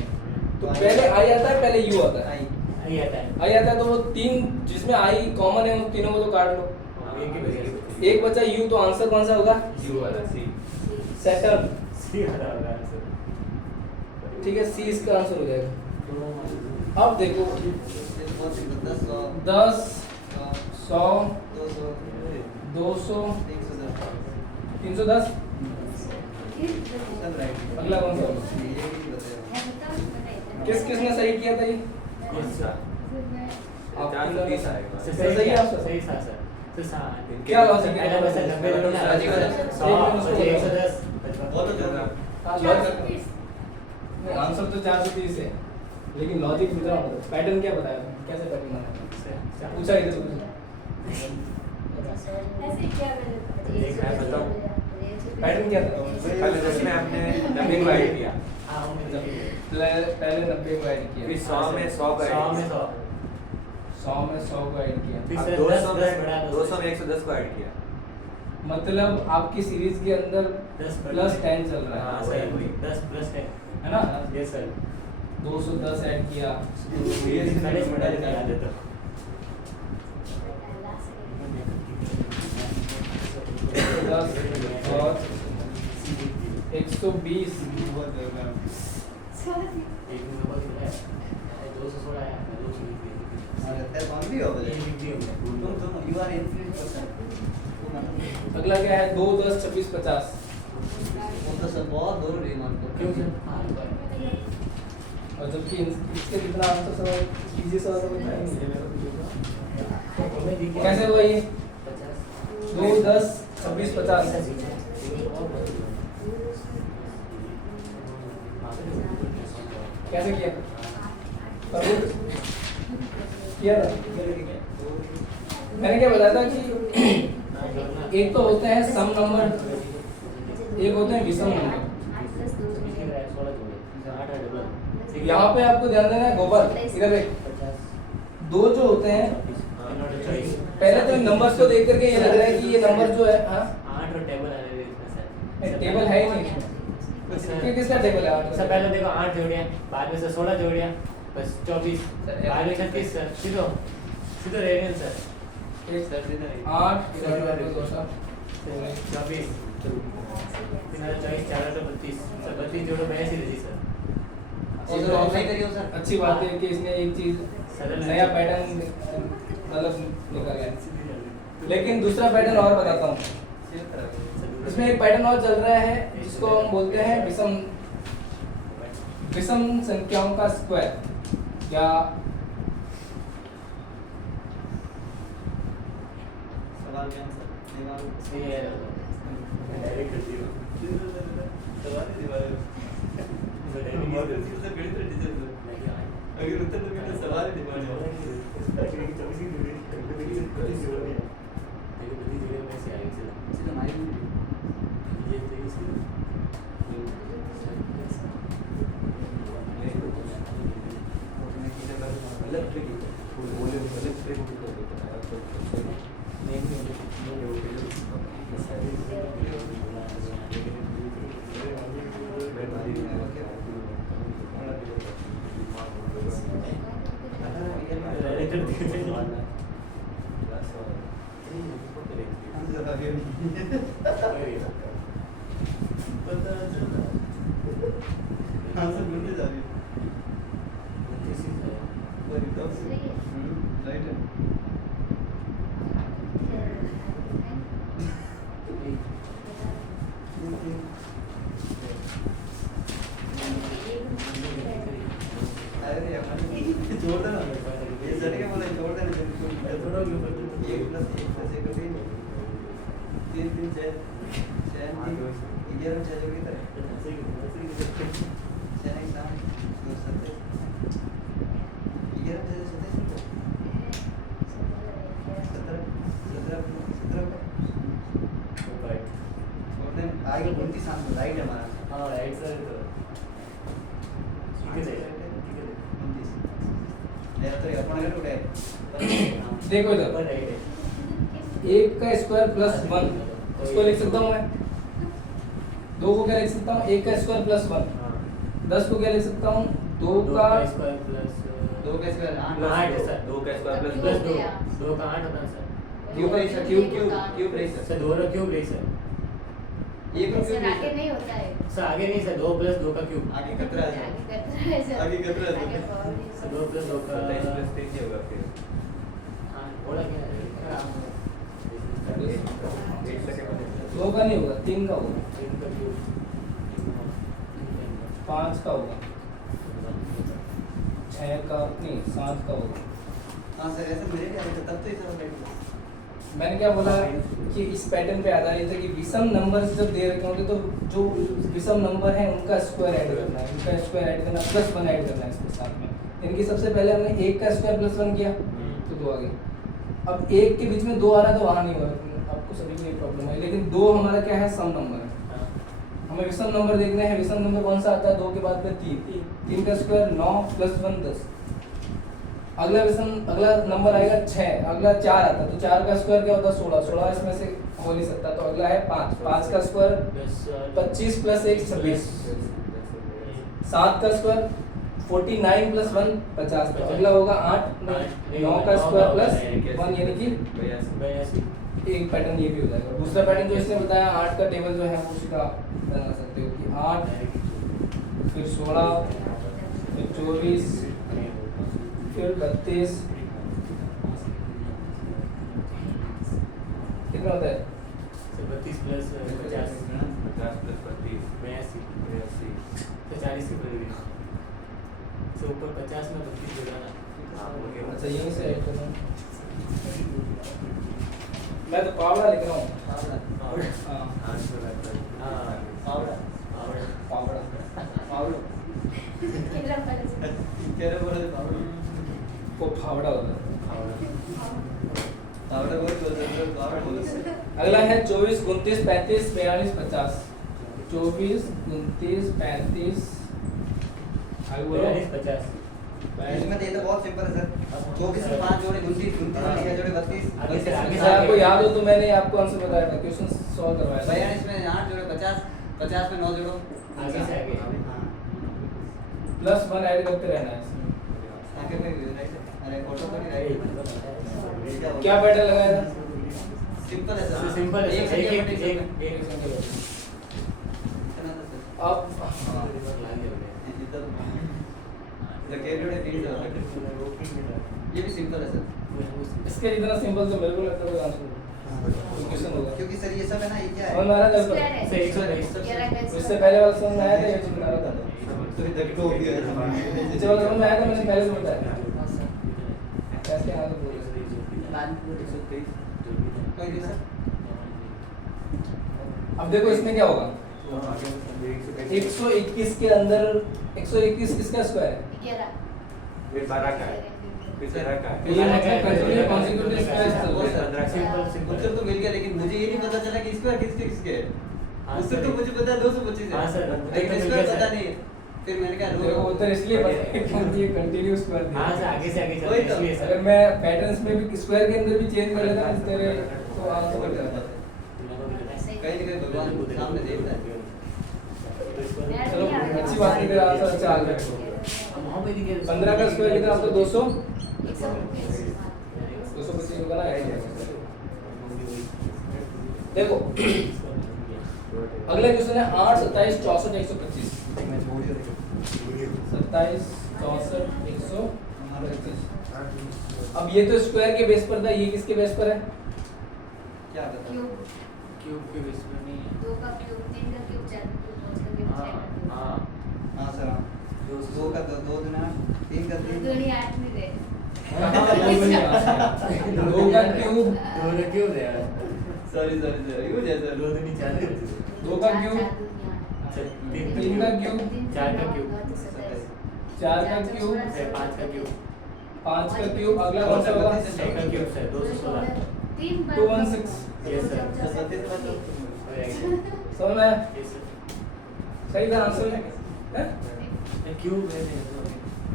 तो पहले आई आता है पहले यू आता है, आई आता है आई आता है तो वो 3 जिसमें आई कॉमन है उन तीनों को तो काट लो, एक ही बचा एक बचा यू, तो आंसर कौन सा होगा, यू वाला सी सैटर्न। सी वाला आंसर ठीक है, सी इसका आंसर हो जाएगा। अब देखो बहुत ही 10 10 100 200 200 310 310 सब राइट अगला कौन सा होगा? ये भी बताओ किसने सही किया था ये? आप 430 आएगा। सही है आपका? सही था सर। तो क्या लॉजिक है? पहला बस 90 दोनों ना। लॉजिक है। 100 110 बहुत अच्छा था हाँ, लॉजिक नहीं, आंसर तो 430 है, लेकिन लॉजिक पूछा मतलब पैटर्न क्या बताया तुमने? कैसे पैटर्न बनाया? पूछा इधर से पूछा। एक मैं बताऊं? पैटर्न क्या था? पहले उसमें आपने 90 को ऐड किया। हाँ पहले 90 को ऐड किया, फिर 100 में 100 को ऐड किया। 100 में 100 को ऐड किया, अब 200 में 200 में 110 को ऐड किया। मतलब आपकी सीरीज के अंदर 10 प्लस 10 चल रहा हाँ है, सही वही 10 प्लस 10 है ना? Yes sir. 210 ऐड किया, ये मैंने बड़ा याद है तो 10 और 120 एक नंबर दिया है 216 आया 220 अरे तेरे कौन भी हो ये लिख दिया हमने। तुम यू आर इन्फ्लुएंस पर्सन अगला क्या है? 2 10 26 50 वो तो सब बहुत दूर है मान को क्यों सर? हाँ और जबकि इसके जितना आंसर सब इजी सा होता है नहीं। कैसे हुआ ये? 2 10 26 50 कैसे किया? किया था? मैंने क्या बताया था कि एक तो होते हैं सम नंबर, एक होते हैं विषम नंबर। यहाँ पे आपको ध्यान देना है गोपाल, इधर देख, दो जो होते हैं पहले तो इन नंबर्स को देख करके ये लग रहा है कि ये नंबर जो है, हाँ 8 और टेबल आ रहे हैं टेबल है ही नहीं, कि किसका टेबल है? सर पहले देखो 8 जोड़ियां, बाद में से 16 जोड़ियां, बस 24, बाद में 36 सर, सीधो सीधो रेडियन सर। एक सर सीधा 8 24 24 4 32 सर 32 जोड़ो में ऐसी रही सर। और सर ऑफ नहीं करियो सर अच्छी बात है कि इसने एक चीज सरल नया पैटर्न मतलब निकाला है। लेकिन दूसरा पैटर्न और बताता हूँ, इसमें एक पैटर्न और चल रहा है जिसको हम बोलते हैं विषम संख्याओं का स्क्वायर या सवाल क्या सर दिमाग सही है डायरेक्ट कर दियो सवाल ही दिमाग बहुत अच्छी सर गणित टीचर अगर उत्तर तो मेरा सवाल ही दिमाग सीधा माइंड आंसर ढूंढने जा रही राइट है अरे यार छोड़ देना ये सर के बोले छोड़ देना थोड़ा एक प्लस एक कभी 3 3 6 6 11 6 जो कितना है 6 2 7 11 आगे 29 आंसर राइट है हमारा हाँ राइट सर तो ठीक है मेरा तो अपन अगर उड़े देखो इधर, पर राइट है 1 का स्क्वायर प्लस 1 इसको लिख सकता हूँ मैं। 2 को क्या लिख सकता हूँ? 1 का स्क्वायर प्लस 1। 10 को क्या लिख सकता हूँ? 2 का स्क्वायर प्लस 2 का स्क्वायर 8 है सर 2 का स्क्वायर प्लस 2 का 8 होता है सर क्यूब है सर क्यूब है सर 2 का क्यूब ले सर ये क्यूब सर आगे नहीं होता है, सर आगे नहीं सर 2 प्लस 2 का क्यूब आगे कतरा है आगे कतरा है सर, आगे कतरा है आगे power है सर सर। 2 प्लस 2 का 23 प्लस 3 होगा फिर 2 का नहीं होगा, 3 का होगा, 3 का क्यूब 5 का होगा, 6 का नहीं 7 का होगा। हाँ सर ऐसा मेरे क्या तब तो इतना बैठ मैंने क्या बोला कि इस पैटर्न पे आधारित है कि विषम नंबर्स जब दे रखे होंगे तो जो विषम नंबर है उनका स्क्वायर ऐड करना है, उनका स्क्वायर ऐड करना +1 ऐड करना है इसके साथ में। यानी कि सबसे पहले हमने 1 का स्क्वायर +1 किया तो 2 आ गया। अब 1 के बीच में 2 आ रहा तो वहाँ नहीं हो रहा, आपको सभी को ये प्रॉब्लम है, लेकिन 2 हमारा क्या है, सम नंबर है। हमें विषम नंबर देखने हैं, विषम नंबर कौन सा आता है, 2 के बाद में 3, 3 का स्क्वायर 9 + 1 10। अगला नंबर आएगा 6, अगला 4 आता तो 4 का स्क्वायर क्या होता है, 16, 16 इसमें से हो नहीं सकता तो अगला है 5, 5 का स्क्वायर 25 + 1 26, 7 का स्क्वायर 49 + 1 50, तो अगला होगा 8, 9 का स्क्वायर +1 यानी कि 82। एक पैटर्न ये भी हो जाएगा। दूसरा पैटर्न जो इसने बताया 8 का टेबल जो है वो सीधा बना सकते हो कि 8 फिर 16 फिर 24 फिर 32 कितना होता है, 32 + 50 82 तो 40 की पड़ गई। तो ऊपर 50 में 32 जोड़ा ना। अच्छा यहीं से ऐड करना, मैं तो पावड़ा लिख रहा हूँ। हाँ पावड़ा पावड़ा पावड़ा कह रहे बोले वो फावड़ा होता है। आवड़ा बहुत बोलते हैं आवड़ा बोलते अगला है 24 29 35 42 50, 24 29 35 आगे बोलो 50। इसमें तो ये तो बहुत सिंपल है सर 24 में 5 जोड़े 29 29 जोड़े 32 आगे से आगे अगर आपको याद हो तो मैंने आपको आंसर बताया था, क्वेश्चन सॉल्व करवाया था। 42 में 8 जोड़े 50 50 में 9 जोड़ो आगे से आगे। +1 ऐड करते रहना है इसमें। आगे में राइट अरे फोटो तो नहीं राइट क्या पैटर्न लगाया था, सिंपल है सर सिंपल है एक एक अब ये भी सिंपल है सर इसके जितना सिंपल तो मेरे को लगता है आंसर क्वेश्चन होगा, क्योंकि सर ये सब है ना ये क्या समझ है में आ रहा है स्क्वायर है। से 122। उससे पहले वाला समझ में आया था, ये समझ में आ रहा था, तो इधर को भी है नीचे वाला समझ में आया था, मैंने पहले से बताया कैसे आगे बोल कोई नहीं सर अब देखो इसमें क्या होगा, 121 के अंदर 121 किसका स्क्वायर है, 11 ये मतलब कंटिन्यू कॉन्सेक्यूटिव स्क्वायर उत्तर तो मिल गया लेकिन मुझे ये नहीं पता चला कि स्क्वायर किसके किसके है उत्तर तो मुझे पता है 225 हाँ है सर, लेकिन स्क्वायर पता नहीं है फिर मैंने कहा देखो उत्तर इसलिए पता है क्योंकि ये कंटिन्यू स्क्वायर दिया हाँ है। सर आगे से आगे वही चलते तो। इसलिए अगर सर। मैं पैटर्न्स में भी स्क्वायर के अंदर भी चेंज कर लेता ना तेरे तो आंसर बढ़ जाता। कहीं ना कहीं भगवान सामने देखता है चलो अच्छी बात है, तेरा आंसर अच्छा आ गया। 15 का स्क्वायर कितना आपको 200 225 होगा ना, ऐड है। देखो अगला क्वेश्चन है 8 27 64 125, 27 64 125। अब ये तो स्क्वायर के बेस पर था, ये किसके बेस पर है, क्या बता क्यूब क्यूब के बीच में नहीं है। 2 का क्यूब 3 का क्यूब 4 का क्यूब 5 का क्यूब 6 का क्यूब हाँ हां सर हां 2 का 2 गुना 3 का 3 2 नहीं 8 नहीं दे दो का क्यूब दो ने क्यों दे यार? सॉरी यूज है सर 2 नहीं 4 है। 2 का क्यूब अच्छा 3 का क्यूब 4 का क्यूब 4 का क्यूब 5 का क्यूब 5 का क्यूब, अगला कौन सा होगा 6 का क्यूब है 216। 216। Yes, sir. समझ में आया? Yes, sir. सही था आंसर है, क्यूब है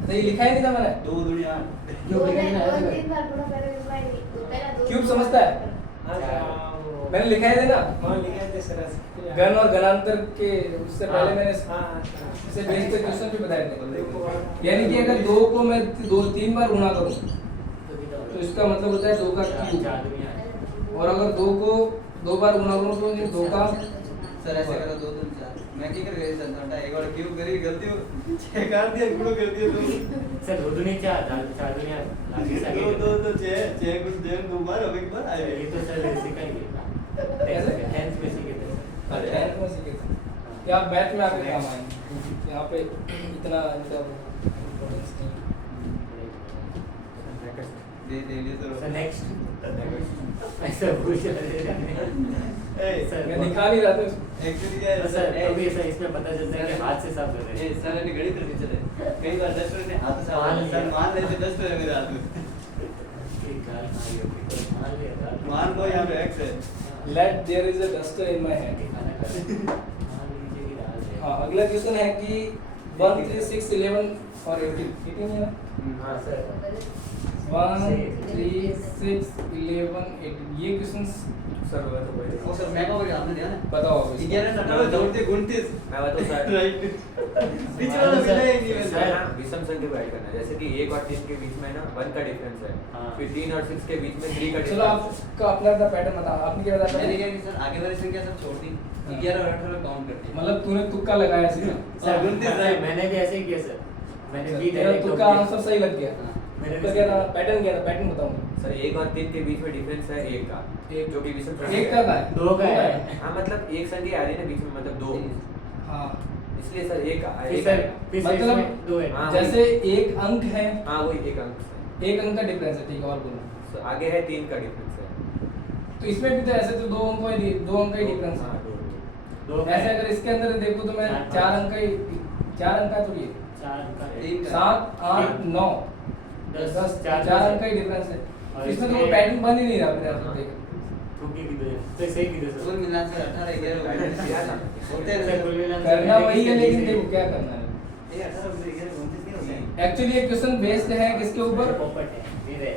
सही लिखा ही नहीं था मैंने। 2 दुनिया क्यूब लिखा ही नहीं आया तीन बार पूरा पहले क्यूब समझता है? मैंने लिखा ही था ना, गण और गणांतर के उससे पहले मैंने इसे बेस पे क्वेश्चन भी बताए थे। यानी कि अगर 2 को मैं 3 बार गुणा करूं तो इसका मतलब होता है 2 का क्यूब, और अगर 2 को 2 बार गुणा करूं तो ये 2 का सर ऐसे करो 2 2 4 मैं की कर गई सर एक बार क्यूब करी गलती हो 6 काट दिया गुणा कर दिया 2 सर 2 नहीं 4 4 दुनिया आगे से आगे 2 2 6 कुछ देर 2 बार अब एक बार आए ये तो सर सिखाएंगे कैसे 10th में सीखे थे अरे 10th में सीखे थे कि आप मैथ में आके काम आएंगे, यहाँ पे इतना इनका इम्पोर्टेंस नहीं है। दे ले तो सर नेक्स्ट ऐसा पूछ रहे सर मैं दिखा नहीं रहा था उसको। एक्चुअली क्या है सर अभी ऐसा इसमें पता चलता है कि हाथ से साफ कर रहे ये हैं सर ने घड़ी कर दी चले कई बार डस्टर ने हाथ से मान लिया। सर मान लेते डस्टर है मेरे हाथ में एक गाल मारी होगी मान लिया गाल मान लो यहाँ पे एक्स है let there is a duster in my hand. खाना खा रहे हैं। मान लीजिए कि दाल है हाँ, अगला क्वेश्चन है कि 1 3 6 11 और 18 18 है ना? हाँ सर 1 3 6 11 18 ये क्वेश्चंस सर वो तो वो वही सर मैं को आपने दिया ना पता होगा इसको। 11 17 जोड़ते 29 मैं बताऊँ सर राइट बीच वाला मिला ही नहीं सर है ना विषम संख्या को ऐड करना है, जैसे कि 1 और 3 के बीच में ना 1 का डिफरेंस है, हाँ। फिर 3 और 6 के बीच में 3 का चलो डिफरेंस आपका अपना अपना पैटर्न बता, आपने क्या बताया मैंने पहले? क्या कि सर आगे वाली संख्या सब छोड़ दी 11 और 18 काउंट कर दी मतलब तूने तुक्का लगाया सीधा। सर 29 राइट मैंने भी ऐसे ही किया सर मैंने भी तेरा तुक्का आंसर सही लग गया। हाँ। मेरे तो क्या था पैटर्न, क्या था पैटर्न बताऊंगा। सर 1 और 3 के बीच में डिफरेंस है 1 का, एक जो कि विषम एक का है, दो का है। हाँ मतलब एक संख्या आ रही है ना बीच में, मतलब 2, हाँ इसलिए सर 1 फिर सर फिर से मतलब इसमें दो है हाँ। जैसे एक अंक है, हाँ वही 1 अंक है, एक अंक का डिफरेंस है, ठीक है और बोलो। सर आगे है 3 का डिफरेंस है। तो इसमें भी तो ऐसे तो दो अंक का ही डिफरेंस हाँ, है। दो। दो का ऐसे है। अगर इसके अंदर देखो तो मैं चार, चार अंक का ही, 4 अंक का तो ये चार का है। 3 7 8 9 दस, 10 चार 4 का अंक का ही डिफरेंस है। और इसमें तो इसमें- पैटर्न बन ही नहीं रहा मेरे हाँ। हाथ देख। ठोकी की दो तो सही की दो कुल सर मिला के 18 11 किया था। होते हैं सर, कुल ना मिला के करना वही है, लेकिन सही- देखो क्या करना है। ये 18 से 11 29 नहीं होते हैं एक्चुअली ये क्वेश्चन बेस्ड है किसके ऊपर? पोपट है मेरे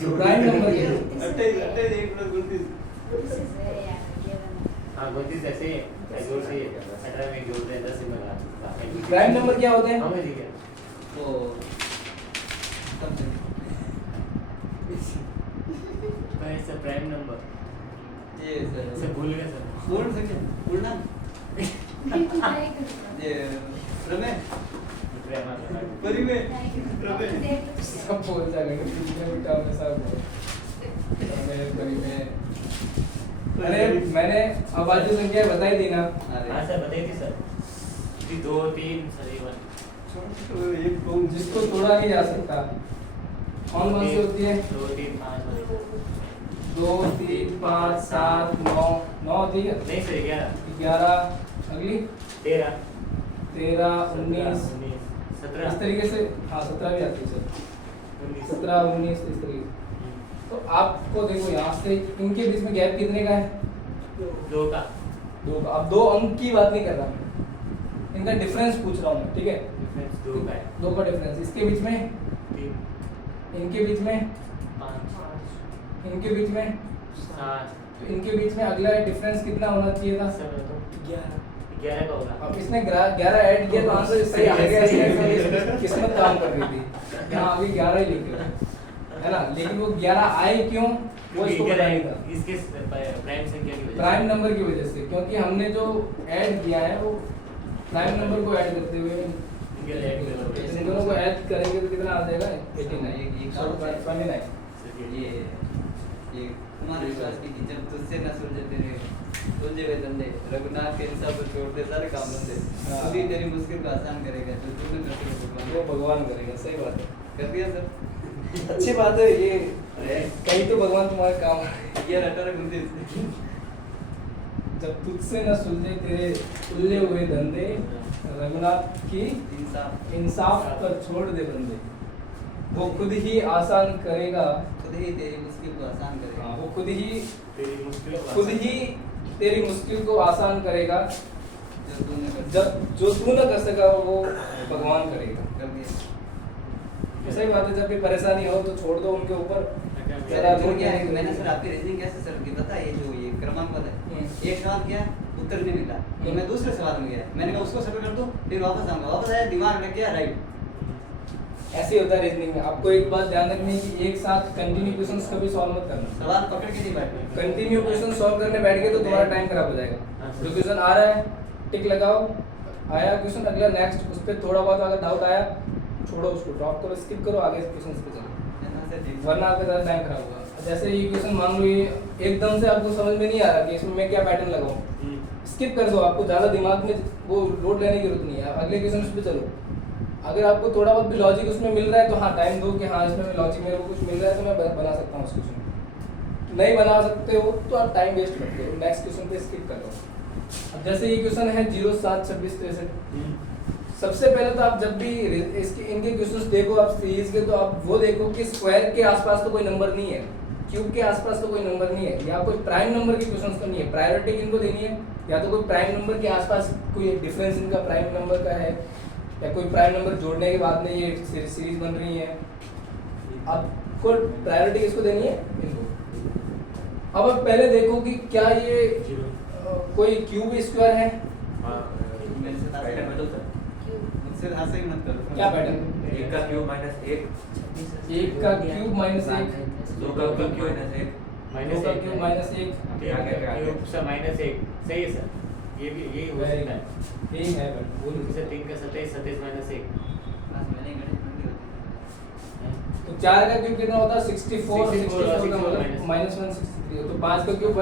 जो प्राइम नंबर के 28 28 1 + 29 हाँ 29 ऐसे ही है जोड़ से 18 में जोड़ रहे हैं 10 में लगा प्राइम नंबर क्या होते हैं? हमें ठीक है तो कम से मैं सर प्राइम नंबर ये सर सर भूल गए सर पूर्ण संख्या पूर्ण ये प्रमेय परिमेय प्रमेय सब बोल जाएंगे पिछले बेटा में सब अरे मैंने अभाज्य संख्या बताई थी ना। हाँ सर बताइए थी सर 2 3 सर ये वाली एक कौन जिसको तोड़ा नहीं जा सकता कौन कौन सी होती है? 2 3 5 2 3 5 7 9 9 होती है, नहीं सर 11 11 अगली 13 13 19 19 इस 17 तरीके से। हाँ 17 भी आती है सर, 17 19 इस तरीके। तो आपको देखो यहाँ से इनके बीच में गैप कितने का है? 2 का 2 का। अब 2 अंक की बात नहीं कर रहा मैं, इनका डिफरेंस पूछ रहा हूँ मैं, ठीक है? डिफरेंस 2 का है 2 का डिफरेंस, इसके बीच में, 3 इनके बीच में, 5 इनके बीच में, 7 तो इनके बीच में अगला डिफरेंस कितना होना चाहिए था? सर तो 11 का होगा अब इसने 11 ऐड किया तो आंसर सही आ गया, इसमें किस्मत काम कर रही थी। यहाँ आगे 11 ही लिख रहे हैं, है ना? लेकिन वो 11 आए क्यों, वो इसको पता नहीं था। इसके प्राइम संख्या की वजह प्राइम नंबर की वजह से, क्योंकि हमने जो ऐड किया है वो प्राइम नंबर को ऐड करते हुए इन दोनों को ऐड करेंगे तो कितना आ जाएगा? 89। ये कुमार विश्वास की जब तुझसे न सुलझे तेरे सुलझे हुए धंधे रघुनाथ के हिसाब से छोड़ दे सारे काम धंधे हाँ। खुद ही तेरी मुश्किल को आसान करेगा जो तूने कर सके भगवान वो भगवान करेगा, सही बात है, कर दिया सर अच्छी बात है ये। कहीं तो भगवान तुम्हारे काम। ये 18 29 जब तुझसे न सुलझे तेरे उलझे हुए धंधे रघुनाथ की इंसाफ इंसाफ पर छोड़ दे बंदे, वो खुद ही आसान करेगा। खुद ही तेरी मुश्किल को आसान हाँ, करेगा वो खुद ही तेरी मुश्किल तेरी मुश्किल को आसान करेगा। जो तूने कर जब जो तू न कर सका वो भगवान करेगा। कर दिया सही बात है, जब भी परेशानी हो तो छोड़ दो उनके ऊपर। चला जो क्या है मैंने सर आपकी रीजनिंग कैसे सर की पता है ये जो ये क्रमांक पद है एक सवाल किया उत्तर नहीं मिला तो मैं दूसरे सवाल में गया मैंने कहा उसको सफल कर दूं फिर वापस आऊंगा वापस आया दिमाग लग गया राइट ऐसे होता है रीजनिंग में। आपको एक बात ध्यान रखनी है कि एक साथ कंटिन्यू क्वेश्चंस कभी सॉल्व मत करना। सवाल पकड़ के नहीं बैठना कंटिन्यू क्वेश्चन सॉल्व करने बैठ गए तो तुम्हारा टाइम खराब हो जाएगा। जो क्वेश्चन आ रहा है टिक लगाओ, आया क्वेश्चन अगला नेक्स्ट, उस पर थोड़ा बहुत अगर डाउट आया छोड़ो, उसको ड्रॉप करो, स्किप करो, आगे क्वेश्चन पे चलो, वरना आपका ज़्यादा टाइम खराब होगा। जैसे ये क्वेश्चन मान लो ये एकदम से आपको समझ में नहीं आ रहा कि इसमें मैं क्या पैटर्न लगाऊं, स्किप कर दो, आपको ज़्यादा दिमाग में वो लोड लेने की जरूरत नहीं है, अगले क्वेश्चन पे चलो। अगर आपको थोड़ा बहुत भी लॉजिक उसमें मिल रहा है तो हाँ टाइम दो कि हाँ इसमें लॉजिक मेरे को कुछ मिल रहा है तो मैं बना सकता हूँ उस क्वेश्चन। नहीं बना सकते हो तो आप टाइम वेस्ट मत करो, नेक्स्ट क्वेश्चन पे स्किप कर लो। अब जैसे ये क्वेश्चन है 0-7-26-63, सबसे पहले तो आप जब भी इनके क्वेश्चंस देखो आप सीरीज के, तो आप वो देखो कि स्क्वायर के आसपास तो कोई नंबर नहीं है, क्यूब के आसपास तो कोई नंबर नहीं है, या कोई प्राइम नंबर के क्वेश्चंस तो नहीं है। प्रायोरिटी इनको देनी है या तो कोई प्राइम नंबर के आसपास कोई डिफरेंस इनका प्राइम नंबर का है, या कोई प्राइम नंबर जोड़ने के बाद में ये सीरीज बन रही है। आपको प्रायोरिटी किसको देनी है? इनको। अब आप पहले देखो कि क्या ये कोई क्यूब स्क्वायर है? मेरे से पैटर्न बदल सर। मुझसे ऐसे ही मत करो। क्या पैटर्न? 1 का क्यूब माइनस 1, 1 का क्यूब माइनस 1, 2 का क्यूब माइनस 1, 2 का क्यूब माइनस 1, क्यूब से माइनस 1, सही है सर, ये भी यही हो सकता है। यही है बट वो जैसे 3 का 27, 27 माइनस 1, बस मैंने गणित में नहीं होती। तो 4 का क्यूब कितना होता है? 64, 64 का और मतलब माइनस 163, तो 5 का क्यूब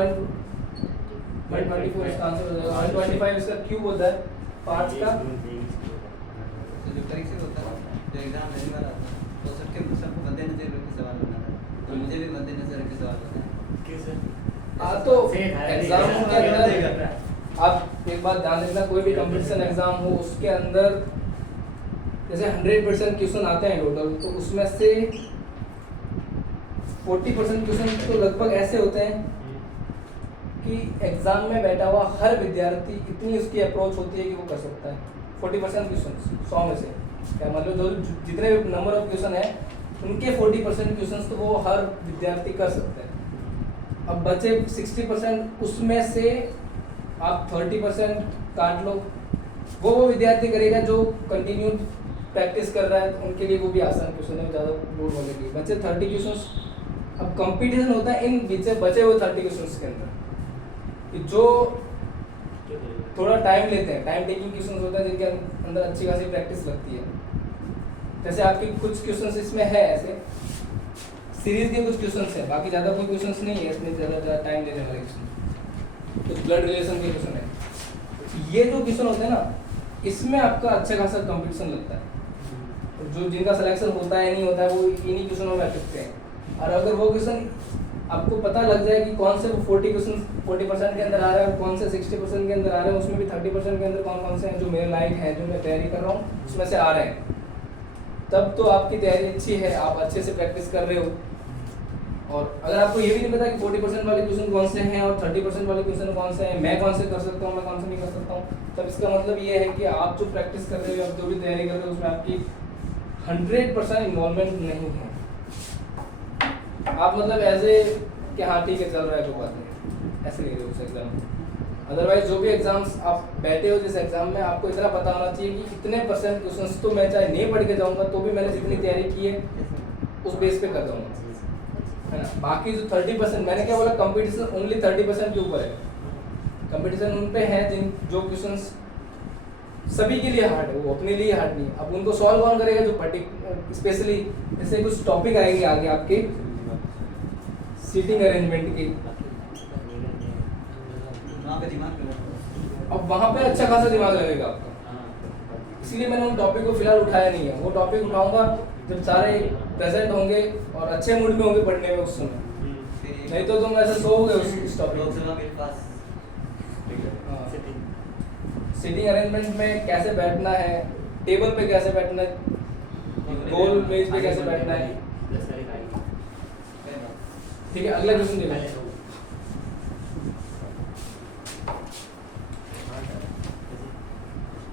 124 इसका आंसर हो जाएगा। 125 इसका क्यूब होता है, 5 का तो जो परीक्षा होता है, जो एग्जाम देने वाला होता है, तो सबको मद्देनजर रख के सवाल बनाना है। तो मुझे भी मद्देनजर रख के सवाल बनाना है। तो एग्जाम के अंदर आप एक बात ध्यान रखना, कोई भी कंपटीशन एग्जाम हो उसके अंदर जैसे 100% क्वेश्चन आते हैं टोटल, तो उसमें से 40% क्वेश्चन तो लगभग ऐसे होते हैं कि एग्जाम में बैठा हुआ हर विद्यार्थी इतनी उसकी अप्रोच होती है कि वो कर सकता है। 40% क्वेश्चन 100 में से, क्या मतलब जो जितने नंबर ऑफ क्वेश्चन है उनके 40% क्वेश्चन तो वो हर विद्यार्थी कर सकते हैं। अब बचे 60%, उसमें से आप 30% काट लो, वो विद्यार्थी करेगा जो कंटिन्यू प्रैक्टिस कर रहा है, तो उनके लिए वो भी आसान क्वेश्चन है, ज़्यादा लोड होने के लिए। बचे 30 क्वेश्चन। अब कंपटीशन होता है इन बचे हुए 30 क्वेश्चन के अंदर कि जो थोड़ा टाइम लेते हैं, टाइम टेकिंग क्वेश्चंस होते हैं जिनके अंदर अच्छी खासी प्रैक्टिस लगती है। जैसे आपके कुछ क्वेश्चंस इसमें है ऐसे सीरीज के कुछ क्वेश्चंस हैं, बाकी ज़्यादा कोई क्वेश्चंस नहीं है इसमें ज़्यादा टाइम लेने वाले क्वेश्चन, कुछ ब्लड रिलेशन के क्वेश्चन है। ये जो क्वेश्चन होते हैं ना, इसमें आपका अच्छा खासा कंपटीशन लगता है। जो जिनका सिलेक्शन होता है नहीं होता है वो इन्हीं क्वेश्चनों में अटकते हैं। और अगर वो क्वेश्चन आपको पता लग जाए कि कौन से वो 40% के अंदर आ रहा है, कौन से 60% के अंदर आ रहे हैं, उसमें भी 30% के अंदर कौन कौन से हैं जो मेरे लायक हैं, जो मैं तैयारी कर रहा हूँ उसमें से आ रहे हैं, तब तो आपकी तैयारी अच्छी है, आप अच्छे से प्रैक्टिस कर रहे हो। और अगर आपको ये भी नहीं पता कि 40% वाले क्वेश्चन कौन से हैं और 30% वाले क्वेश्चन कौन से हैं, मैं कौन से कर सकता हूँ, मैं कौन से नहीं कर सकता हूँ, तब इसका मतलब ये है कि आप जो प्रैक्टिस कर रहे हो, आप जो भी तैयारी कर रहे हो उसमें आपकी 100% इन्वॉल्वमेंट नहीं है। आप मतलब ऐसे कि हाँ ठीक है चल रहा है कोई बात नहीं, ऐसे नहीं रहे उस एग्जाम। अदरवाइज जो भी एग्जाम्स आप बैठे हो जिस एग्जाम में, आपको इतना पता होना चाहिए कि इतने % क्वेश्चंस तो मैं चाहे नहीं पढ़ के जाऊंगा तो भी मैंने जितनी तैयारी की है उस बेस पे कर जाऊंगा, है ना। बाकी जो 30%, मैंने क्या बोला, कंपटीशन ओनली 30% के ऊपर है। कंपटीशन उन पे है जिन जो क्वेश्चंस सभी के लिए हार्ड है, वो अपने लिए हार्ड नहीं है। अब उनको सॉल्व कौन करेगा? जो स्पेशली जैसे कुछ टॉपिक आएंगे आगे आपके सीटिंग अरेंजमेंट की, वहाँ पे दिमाग लगाओ। अब वहाँ पे अच्छा खासा दिमाग लगेगा आपका, इसलिए मैंने उन टॉपिक को फिलहाल उठाया नहीं है। वो टॉपिक उठाऊंगा जब सारे प्रेजेंट होंगे और अच्छे मूड में होंगे पढ़ने में उस समय, नहीं तो तुम ऐसे सोओगे उस टॉपिक। लोकसभा मेरे पास सीटिंग अरेंजमेंट में कैसे बैठना है, टेबल पे कैसे बैठना है, गोल मेज पे कैसे बैठना है, ठीक है। अगला क्वेश्चन देखो।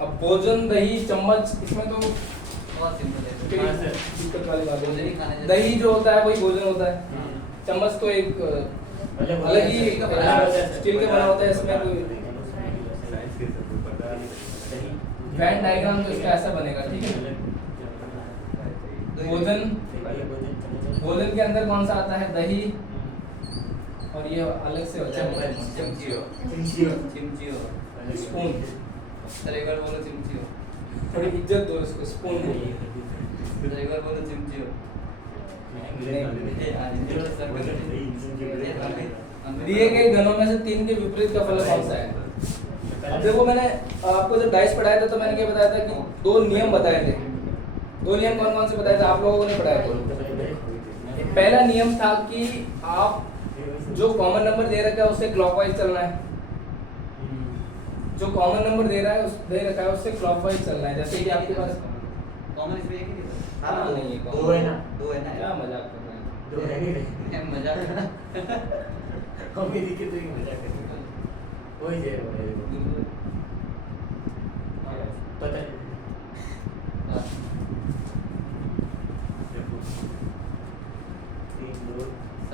अब भोजन, दही, चम्मच, इसमें तो बहुत सिंपल है। हाँ, सर। दिक्कत वाली बात भोजन ही है। खाने दही जो होता है वही भोजन होता है, चम्मच तो एक अलग ही स्टील का बना होता है। इसमें कोई वैन डायग्राम तो इसका ऐसा बनेगा, ठीक है। भोजन के अंदर कौन सा आता है? दही, और ये अलग से होता है चिमचियो। स्पून। सर एक बार बोलो चिमचियो। थोड़ी इज्जत दो इसको, स्पून बोलो। सर एक बार बोलो चिमचियो। दिए गए गणों में से 3 के विपरीत का फल कौन सा है? अब देखो मैंने आपको जब डाइस पढ़ाया था तो मैंने क्या बताया था कि दो नियम बताए थे। दो नियम कौन कौन से बताए थे आप लोगों ने पढ़ाया था। पहला नियम था कि आप जो कॉमन नंबर दे रखा है उससे क्लॉकवाइज चलना है। जो कॉमन नंबर दे रखा है उससे क्लॉकवाइज चलना है। जैसे कि आपके पास कॉमन इसमें एक ही नहीं था। हाँ, नहीं है दो है ना, दो है ना। क्या मजाक कर रहे हैं। दो है ही नहीं। हम मजाक कर रहे हैं। हम भी दिखे तो ही मजा करेंगे। वही जे पता नहीं। तीन दो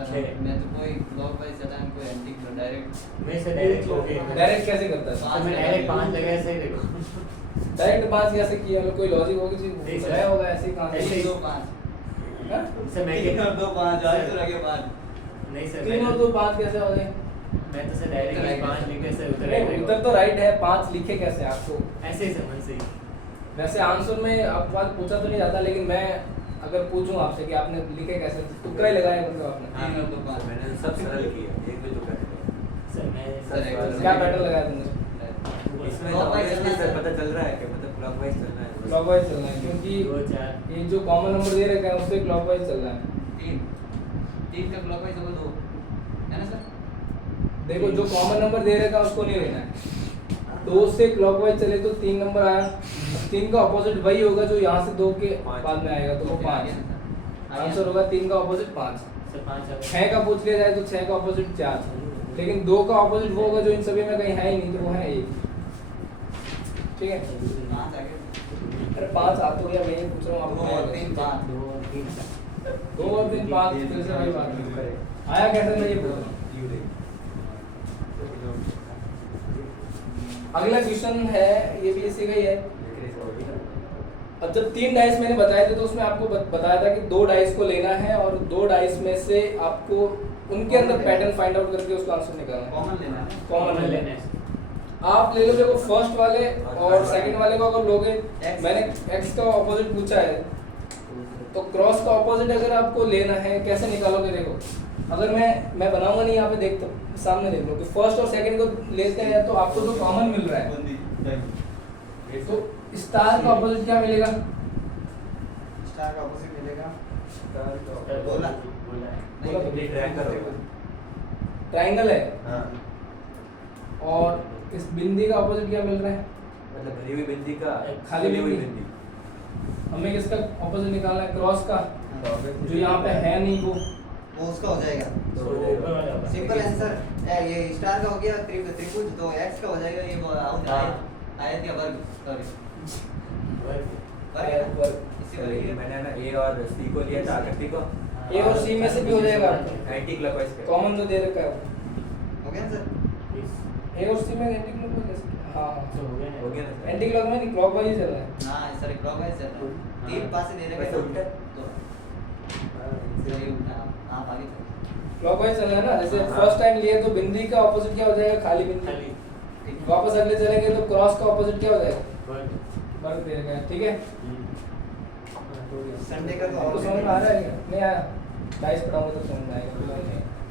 सर मैं तो कोई ब्लॉक वाइज चला कोई एंटी डायरेक्ट मैं से डायरेक्ट ओके डायरेक्ट कैसे करता है? तो मैं डायरेक्ट 5 लगाया सही देखो। डायरेक्ट 5 कैसे किया? कोई लॉजिक होगी नहीं चीज सर। है होगा ऐसे ही कहां ऐसे से? ही। 2 5 हाँ? सर मैं 3 और 2 5 आज तो लगे 5 नहीं सर 3 और 2 5 कैसे हो गए? मैं तो सर डायरेक्ट 5 लिखने से उतर नहीं, उत्तर तो राइट है। 5 लिखे कैसे आपको? ऐसे ही समझ से ही। वैसे आंसर में आपके पास पूछा तो नहीं जाता, लेकिन मैं अगर पूछूं आपसे कि आपने लिखे कैसे, तुक्का ही लगाया मतलब आपने। हाँ। 3 और 2 5 मैंने सब सरल किया, एक भी तो कर सर मैं सर, एक बार क्या पैटर्न लगाया तुमने? इसमें तो obviously सर पता चल रहा है कि मतलब क्लॉकवाइज चलना है। क्लॉकवाइज चलना है क्योंकि 2 4 ये जो कॉमन नंबर दे रखा है उससे क्लॉकवाइज चलना है। 3 का क्लॉकवाइज होगा 2 है ना सर? देखो जो कॉमन नंबर दे रखा है उसको नहीं लेना है। 2 से क्लॉकवाइज चले तो 3 नंबर आया। 3 का ऑपोजिट वही होगा जो यहाँ से 2 के बाद में आएगा, तो वो 5 आंसर होगा। 3 का ऑपोजिट 5। सर 5 6 का पूछ लिया जाए तो 6 का ऑपोजिट 4, लेकिन 2 का ऑपोजिट वो होगा जो इन सभी में कहीं है ही नहीं, तो वो है 1। ठीक है? 5 आ गया। अरे 5 आ तो गया, मैं ये पूछ रहा हूँ 2 और 3 5 2 और 3 2 और 3 5 फिर से वही बात है। आया कैसे, मैं ये पूछ रहा हूँ। अगला क्वेश्चन है, ये भी इसी का ही है। अब जब 3 डाइस मैंने बताए थे तो उसमें आपको बताया था कि 2 डाइस को लेना है और 2 डाइस में से आपको उनके अंदर पैटर्न फाइंड आउट करके उसका आंसर निकालना है। कॉमन लेना है। कॉमन लेना है। आप ले लो, देखो फर्स्ट वाले और सेकंड वाले को अगर लोगे, मैंने x का ऑपोजिट पूछा है तो क्रॉस का ऑपोजिट अगर आपको लेना है कैसे निकालोगे? देखो अगर मैं बनाऊंगा नहीं, यहाँ पे देख तो सामने देख लो कि फर्स्ट और सेकंड को लेते हैं तो आपको जो कॉमन मिल रहा है तो स्टार का ऑपोजिट क्या मिलेगा? स्टार का ऑपोजिट मिलेगा बोला बोला तो ट्रायंगल होगा। ट्रायंगल है। हाँ, और इस बिंदी का ऑपोजिट क्या मिल रहा है? मतलब भरी हुई बिंदी का खाली खुली हुई बिंदी। हमें किसका ऑपोजिट निकालना है? क्रॉस का, जो यहाँ पे है नहीं वो उसका हो जाएगा। सिंपल आंसर ये स्टार का हो गया, त्रिभुज तो एक्स का हो जाएगा। ये आयत का वर्ग, सॉरी वर्ग है ना? इसी वर्ग के मैंने ना ए और सी को लिया था, आकृति को ए और सी में से भी हो जाएगा। एंटी क्लॉकवाइज का। कॉमन जो दे रखा है हो गया ना सर? ए और सी में एंटी क्लॉक में कैसे? हाँ हो गया ना सर? एंटी क्लॉक में नहीं, क्लॉकवाइज चल रहा है। ना सर क्लॉकवाइज चल रहा है। 3 पास से दे रखा वैसे उल्टा? तो सही उल्टा आप आगे चलो। क्लॉकवाइज चल रहा है ना। जैसे हाँ। फर्स्ट टाइम लिए तो बिंदी का ऑपोजिट क्या हो जाएगा? खाली बिंदी। खाली वापस अगले चलेंगे तो क्रॉस का ऑपोजिट क्या हो जाएगा? वर्ग वर्ग दे रखा है। ठीक है? संडे का आपको समझ में आ रहा है क्या? नहीं आया? डाइस पढ़ाऊंगा तो समझ में आएगा।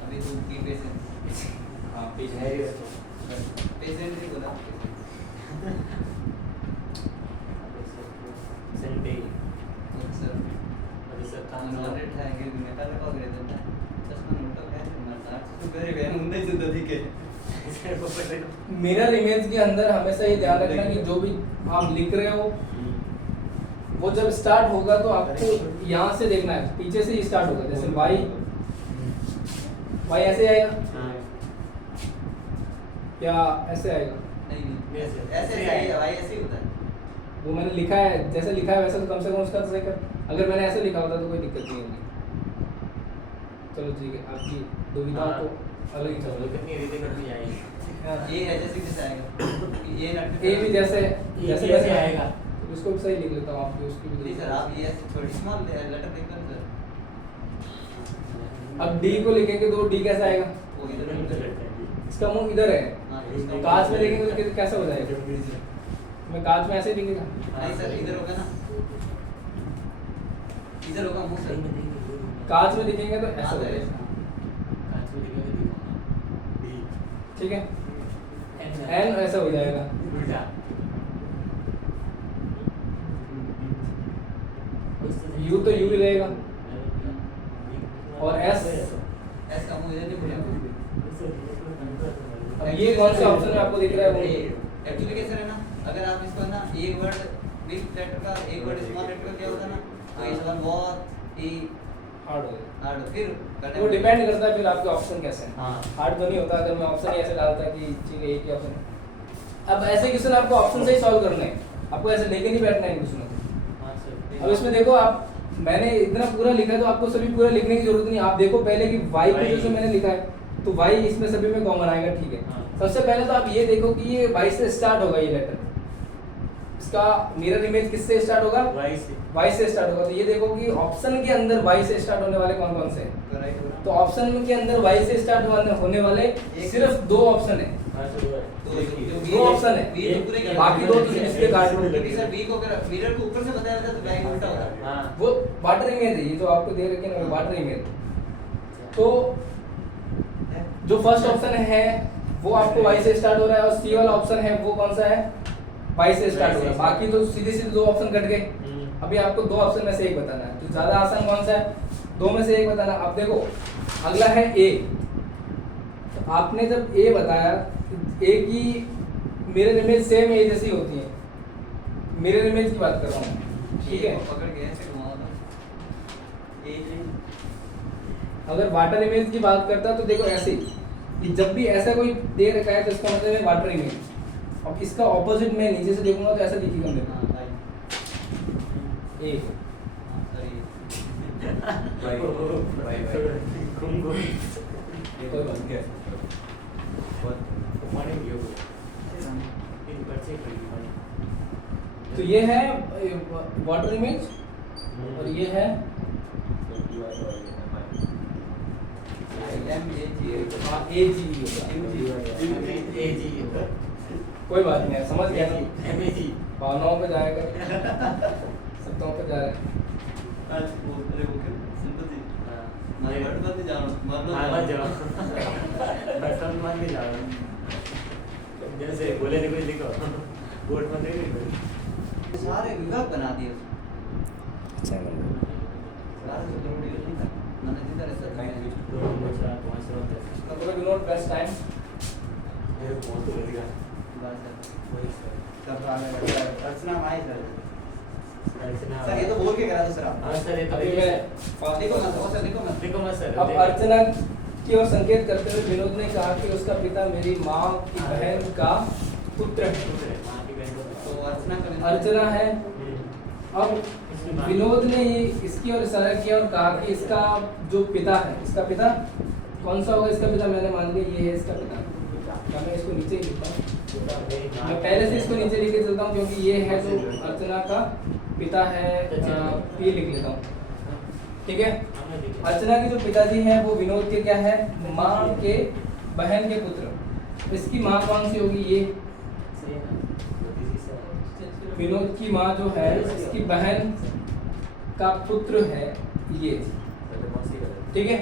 अभी तो की पेशेंस हाँ पेशेंट ही बोला। संडे सर सर नॉलेज है कि मेटल का ग्रेड है चश्मा मोटा है मरता तो करे गए मुंडे से तो दिखे। मिरर इमेज के अंदर हमेशा ये ध्यान रखना कि जो भी आप लिख रहे हो वो जब स्टार्ट होगा तो आपको यहाँ से देखना है, पीछे से ही स्टार्ट होगा। जैसे वाई ऐसे आएगा या ऐसे आएगा? नहीं ऐसे ही भाई ऐसे ही होता है। वो मैंने लिखा है, जैसे लिखा है वैसे तो कम से कम उसका तो सही कर। अगर मैंने ऐसे लिखा होता तो कोई दिक्कत नहीं होगी। चलो ठीक है, आपकी दुविधा तो अलग ही चलो। कितनी रीति करनी आएगी ये ऐसे कैसे आएगा? ये नट ए भी जैसे जैसे वैसे आएगा उसको भी सही लिख लेता हूँ, आपकी उसकी भी नहीं लिख सर लेता आप ये ऐसे छोटी स्मॉल लेटर देखो सर। हूँ। अब डी को लिखेंगे तो डी कैसे आएगा? वो इधर उधर इसका मुंह इधर है, हां इसका कांच में देखेंगे तो कैसे हो जाएगा? मैं कांच में ऐसे दिखेगा? नहीं सर इधर होगा ना, इधर होगा मुंह सर। कांच में दिखेंगे तो ऐसा हाँ, हो जाएगा। ठीक है? एन ऐसा हो जाएगा। उल्टा यू तो यू ही रहेगा और एस एस का मुझे नहीं बोला। अब ये कौन सा ऑप्शन है आपको दिख रहा है वो? एक्चुअली कैसे है ना, अगर आप इसको ना एक वर्ड बिग लेटर का एक वर्ड स्मॉल लेटर का क्या होता है ना, तो ये सवाल बहुत ही हार्ड हो गया। हार्ड फिर करने वो में- डिपेंड करता है फिर आपके ऑप्शन कैसे हैं। हाँ हार्ड तो नहीं होता अगर मैं ऑप्शन ही ऐसे डालता कि चीज एक ही ऑप्शन। अब ऐसे क्वेश्चन आपको ऑप्शन से ही सॉल्व करने हैं, आपको ऐसे लेके नहीं बैठना है क्वेश्चन को। हाँ सर। अब इसमें देखो आप, मैंने इतना पूरा लिखा है तो आपको सभी पूरा लिखने की जरूरत नहीं। आप देखो पहले कि y को जैसे मैंने लिखा है तो y इसमें सभी में कॉमन आएगा, ठीक है। हाँ। सबसे पहले तो आप ये देखो कि ये y से स्टार्ट होगा, ये लेटर इसका मिरर इमेज किससे स्टार्ट होगा? वाई से y से स्टार्ट होगा। तो ये देखो कि ऑप्शन के अंदर y से स्टार्ट होने वाले कौन कौन से हैं। तो right होगा। तो ऑप्शन के अंदर y से स्टार्ट होने वाले सिर्फ दो ऑप्शन है, हाँ सर वो है। तो दो ऑप्शन है, V तो पूरे क्या- बाकी दो तो इसलिए काट लो। क्योंकि सर V को अगर मिरर को ऊपर से बताया जाता तो लाइन उल्टा होता। हाँ वो वाटर इमेज है, ये जो आपको दे रखे ना वाटर इमेज। तो जो फर्स्ट ऑप्शन है वो आपको y से स्टार्ट हो रहा है और सी वाला ऑप्शन है वो कौन सा है? y से स्टार्ट हो रहा है। बाकी तो सीधे सीधे दो ऑप्शन कट गए। अभी आपको दो ऑप्शन में से एक बताना है, तो ज्यादा आसान कौन सा है? दो में से एक बताना। अब देखो अगला है a। तो आपने जब a बताया, a की मिरर इमेज सेम a जैसी होती है, मिरर इमेज की बात कर रहा हूँ, ठीक है। पकड़ के ऐसे घुमाओ तो एक नहीं। अगर वाटर इमेज की बात करता तो देखो ऐसे कि जब भी ऐसा कोई दे रखा है तो इसका मतलब है वाटर इमेज। अब इसका ऑपोजिट मैं नीचे से देखूंगा तो ऐसा दिखेगा मेरे हाँ लाइन। को ए। सॉरी कोई बात नहीं। तो ये है वाटर इमेज और ये है ए जी होगा। कोई बात नहीं, समझ गया ना। भावनाओं पे जाएगा, शब्दों पे जा रहा है। आज वो अरे वो क्या सिंपैथी मैं वर्ड मत जानो मतलब जैसे बोले नहीं कुछ लिखो बोर्ड में नहीं सारे विभाग बना दिए उसको। अच्छा सारे सुधरने नहीं था मैंने जिधर ऐसा नोट बेस्ट टाइम। कब आ गया अर्चना माई सर ये तो बोल के करा दूसरा हाँ सर ये तो अभी मैं देखो मत वो सर देखो मत देखो मत सर अब अर्चना की ओर संकेत करते हुए विनोद ने कहा कि उसका पिता मेरी माँ की बहन का पुत्र है। तो अर्चना का अर्चना है। अब विनोद ने ये इसकी ओर इशारा किया और कहा कि इसका जो पिता है, इसका पिता कौन सा होगा? इसका पिता मैंने मान लिया ये है इसका पिता। क्या मैं इसको नीचे ही लिखता हूँ? मैं पहले से इसको नीचे लिख के चलता हूँ क्योंकि ये है जो अर्चना का पिता है। ये लिख लेता हूँ, ठीक है। अर्चना के जो पिताजी हैं वो विनोद के क्या है? माँ के बहन के पुत्र। इसकी माँ कौन सी होगी? ये विनोद की माँ जो है इसकी बहन का पुत्र है ये, ठीक है।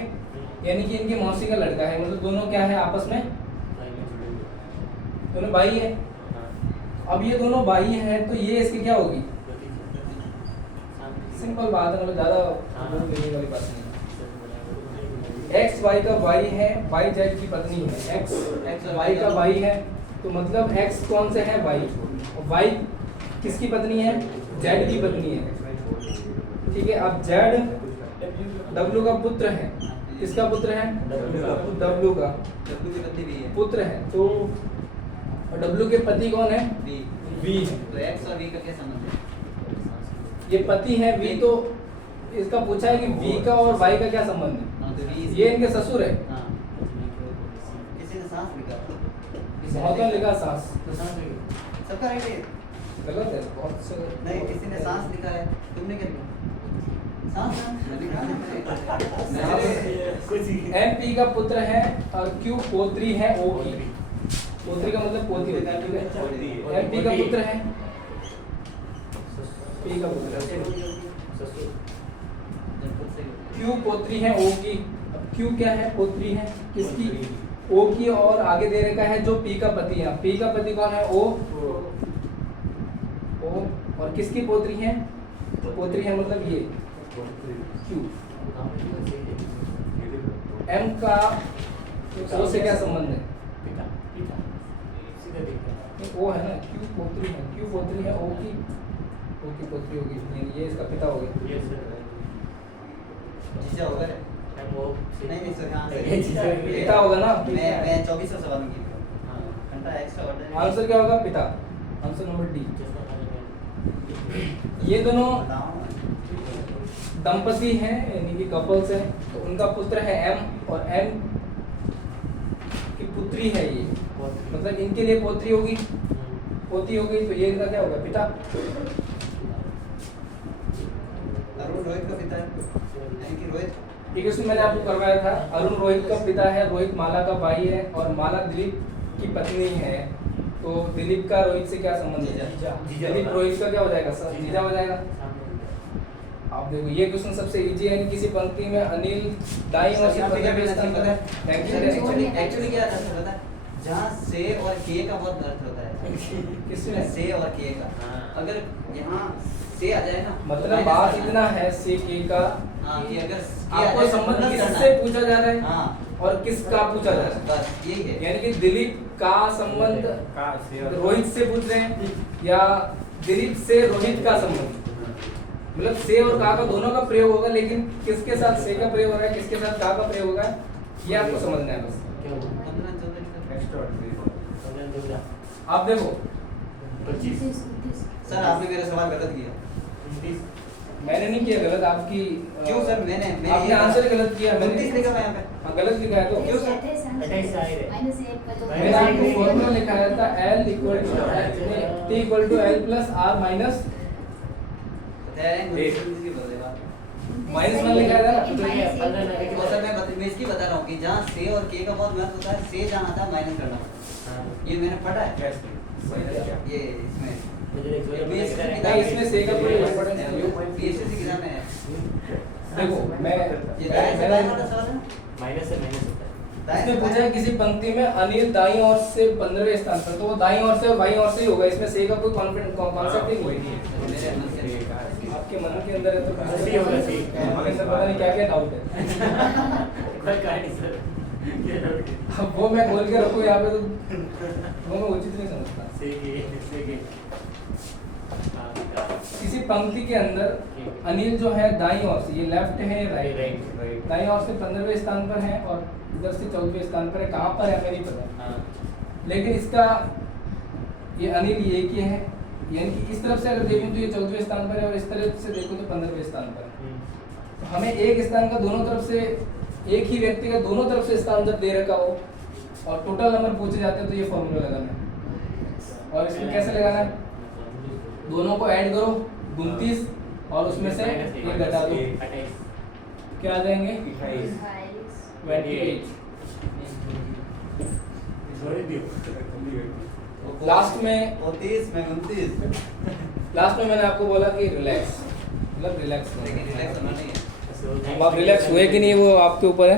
यानी कि इनकी मौसी का लड़का है, मतलब दोनों क्या है आपस में? दोनों भाई है। अब ये दोनों भाई हैं तो ये इसकी क्या होगी? सिंपल बात है, मतलब ज्यादा बोलने वाली बात नहीं। एक्स वाई का भाई है, वाई जेड की पत्नी है। एक्स वाई का भाई है तो मतलब एक्स कौन से है? वाई। वाई किसकी पत्नी है? जेड की पत्नी है, ठीक है। अब जेड डब्ल्यू का पुत्र है। किसका पुत्र है? डब्ल्यू का डब्ल्यू की पत्नी भी है पुत्र है। तो डब्ल्यू के पति कौन है? बी वी है। तो एक्स और वी का क्या संबंध है? ये पति है वी, तो इसका पूछा है कि वी का और वाई का क्या संबंध है? हाँ तो वी ये इनके ससुर है। हाँ किसी ने सांस लिखा बहुत लिखा सास, सबका राइट है गलत है बहुत से। नहीं किसी ने सांस लिखा है तुमने क्या लिखा सांस मैंने लिखा है एम पी का पुत्र है और क्यू पोत्री है ओ की। पोत्री का मतलब पोती होता है, ठीक है। एम पी का पुत्र है, पी का पुत्र है। क्यू पोत्री है ओ की। अब क्यू क्या है? पोत्री है किसकी? ओ की और आगे दे रखा है जो पी का पति है। पी का पति कौन है? ओ। और किसकी पोत्री है? पोत्री है मतलब ये क्यू। एम का ओ से क्या संबंध है? पिता पिता सीधा देखता ओ है ना, क्यू पोत्री है, क्यू पोत्री है ओ की पोत्री होगी, यानी ये इसका पिता हो गया। ये सर जीजा होगा रे? हम वो नहीं सर, यहाँ से ये जीजा पिता होगा ना। मैं 2400 सवाल में की हाँ घंटा एक्स्ट्रा ऑर्डर आंसर क्या होगा? पिता। Answer number D. ये दोनों दंपति हैं, यानी कि कपल्स हैं, तो उनका पुत्र है एम और एम की पुत्री है ये, मतलब इनके लिए पोत्री होगी, पोती हो गई, तो ये इनका क्या होगा? पिता। अरुण रोहित का पिता है, यानी कि रोहित। ठीक है, उसमें मैंने आपको करवाया था। अरुण रोहित का पिता है, रोहित माला का भाई है और माला दिलीप की पत्नी है। तो दिलीप का रोहित से क्या संबंध है? जीजा। दिलीप रोहित का क्या हो जाएगा? सर जीजा हो जाएगा। आप देखो ये क्वेश्चन सबसे इजी है कि किसी पंक्ति में अनिल दाई और से पंद्रहवें स्थान पर है। Thank you. एक्चुअली क्या अर्थ होता है? जहाँ से और के का बहुत अर्थ होता है। किसमें? से और के का। हाँ। अगर यहाँ से आ जाए ना, मतलब बात इतना है से के का, हाँ, कि अगर आपको संबंध किससे पूछा जा रहा है हाँ, और किसका पूछा जा रहा है। बस यही है। यानी कि दिलीप का संबंध का से और रोहित से पूछ रहे हैं या दिलीप से रोहित का संबंध, मतलब से और का दोनों का प्रयोग होगा, लेकिन किसके साथ से का प्रयोग हो रहा है, किसके साथ का प्रयोग होगा, ये आपको समझना है बस। क्या हुआ 15-14 एक्स्ट्रा ऑर्डिनरी। 15 आप देखो 25 सर, आपने मेरा सवाल गलत किया। 29 मैंने नहीं किया गलत, आपकी क्यों सर? मैंने आपने आंसर गलत किया। मैंने 29 लिखा मैं यहाँ पे। हाँ, गलत लिखा है तो क्यों सर? 28 आए रे। मैंने आपको फॉर्मूला लिखाया था L equal to T equal to L plus R minus -1 लिखाया था ना। और सर मैं इसकी बता रहा हूँ कि जहाँ से और के का बहुत महत्व होता है, से जाना था माइनस करना पड़ता है। ये मैंने पढ़ा है। ये इसमें नहीं, इसमें से का कोई इम्पोर्टेंस नहीं है। बीएससी की किताब में है। देखो मैं ये दाएं वाला सवाल है ना? माइनस से माइनस होता है। इसने पूछा है किसी पंक्ति में अनिल दाईं ओर से 15वें स्थान पर, तो वो दाईं ओर से और बाईं ओर से ही होगा। इसमें से का कोई कॉन्सेप्ट ही नहीं है। मेरे मन से आपके मन के अंदर है तो सी होगा, सी। हमें सब पता नहीं क्या क्या डाउट है। कोई कहानी सर क्या डाउट है? अब वो मैं बोल के रखूँ यहाँ पे तो वो मैं उचित नहीं समझता। से किसी पंक्ति के अंदर अनिल जो है दाईं ओर से, ये लेफ्ट है राइट, राइट दाईं ओर से 15वें स्थान पर है और इधर से 14वें स्थान पर है। कहाँ पर है हमें नहीं पता, हाँ लेकिन इसका ये अनिल ये की है, यानी कि इस तरफ से अगर देखूं तो ये 14वें स्थान पर है और इस तरफ से देखूं तो 15वें स्थान पर है। तो हमें एक स्थान का दोनों तरफ से, एक ही व्यक्ति का दोनों तरफ से स्थान जब दे रखा हो और टोटल नंबर पूछे जाते हैं तो ये फॉर्मूला लगाना है। और इसमें कैसे लगाना है? दोनों को ऐड करो 29 और उसमें से एक घटा दो, क्या आ जाएंगे? 28। लास्ट में 30 में 29। लास्ट में मैंने आपको बोला कि रिलैक्स, मतलब रिलैक्स। लेकिन रिलैक्स होना नहीं है। अब आप रिलैक्स हुए कि नहीं वो आपके ऊपर है।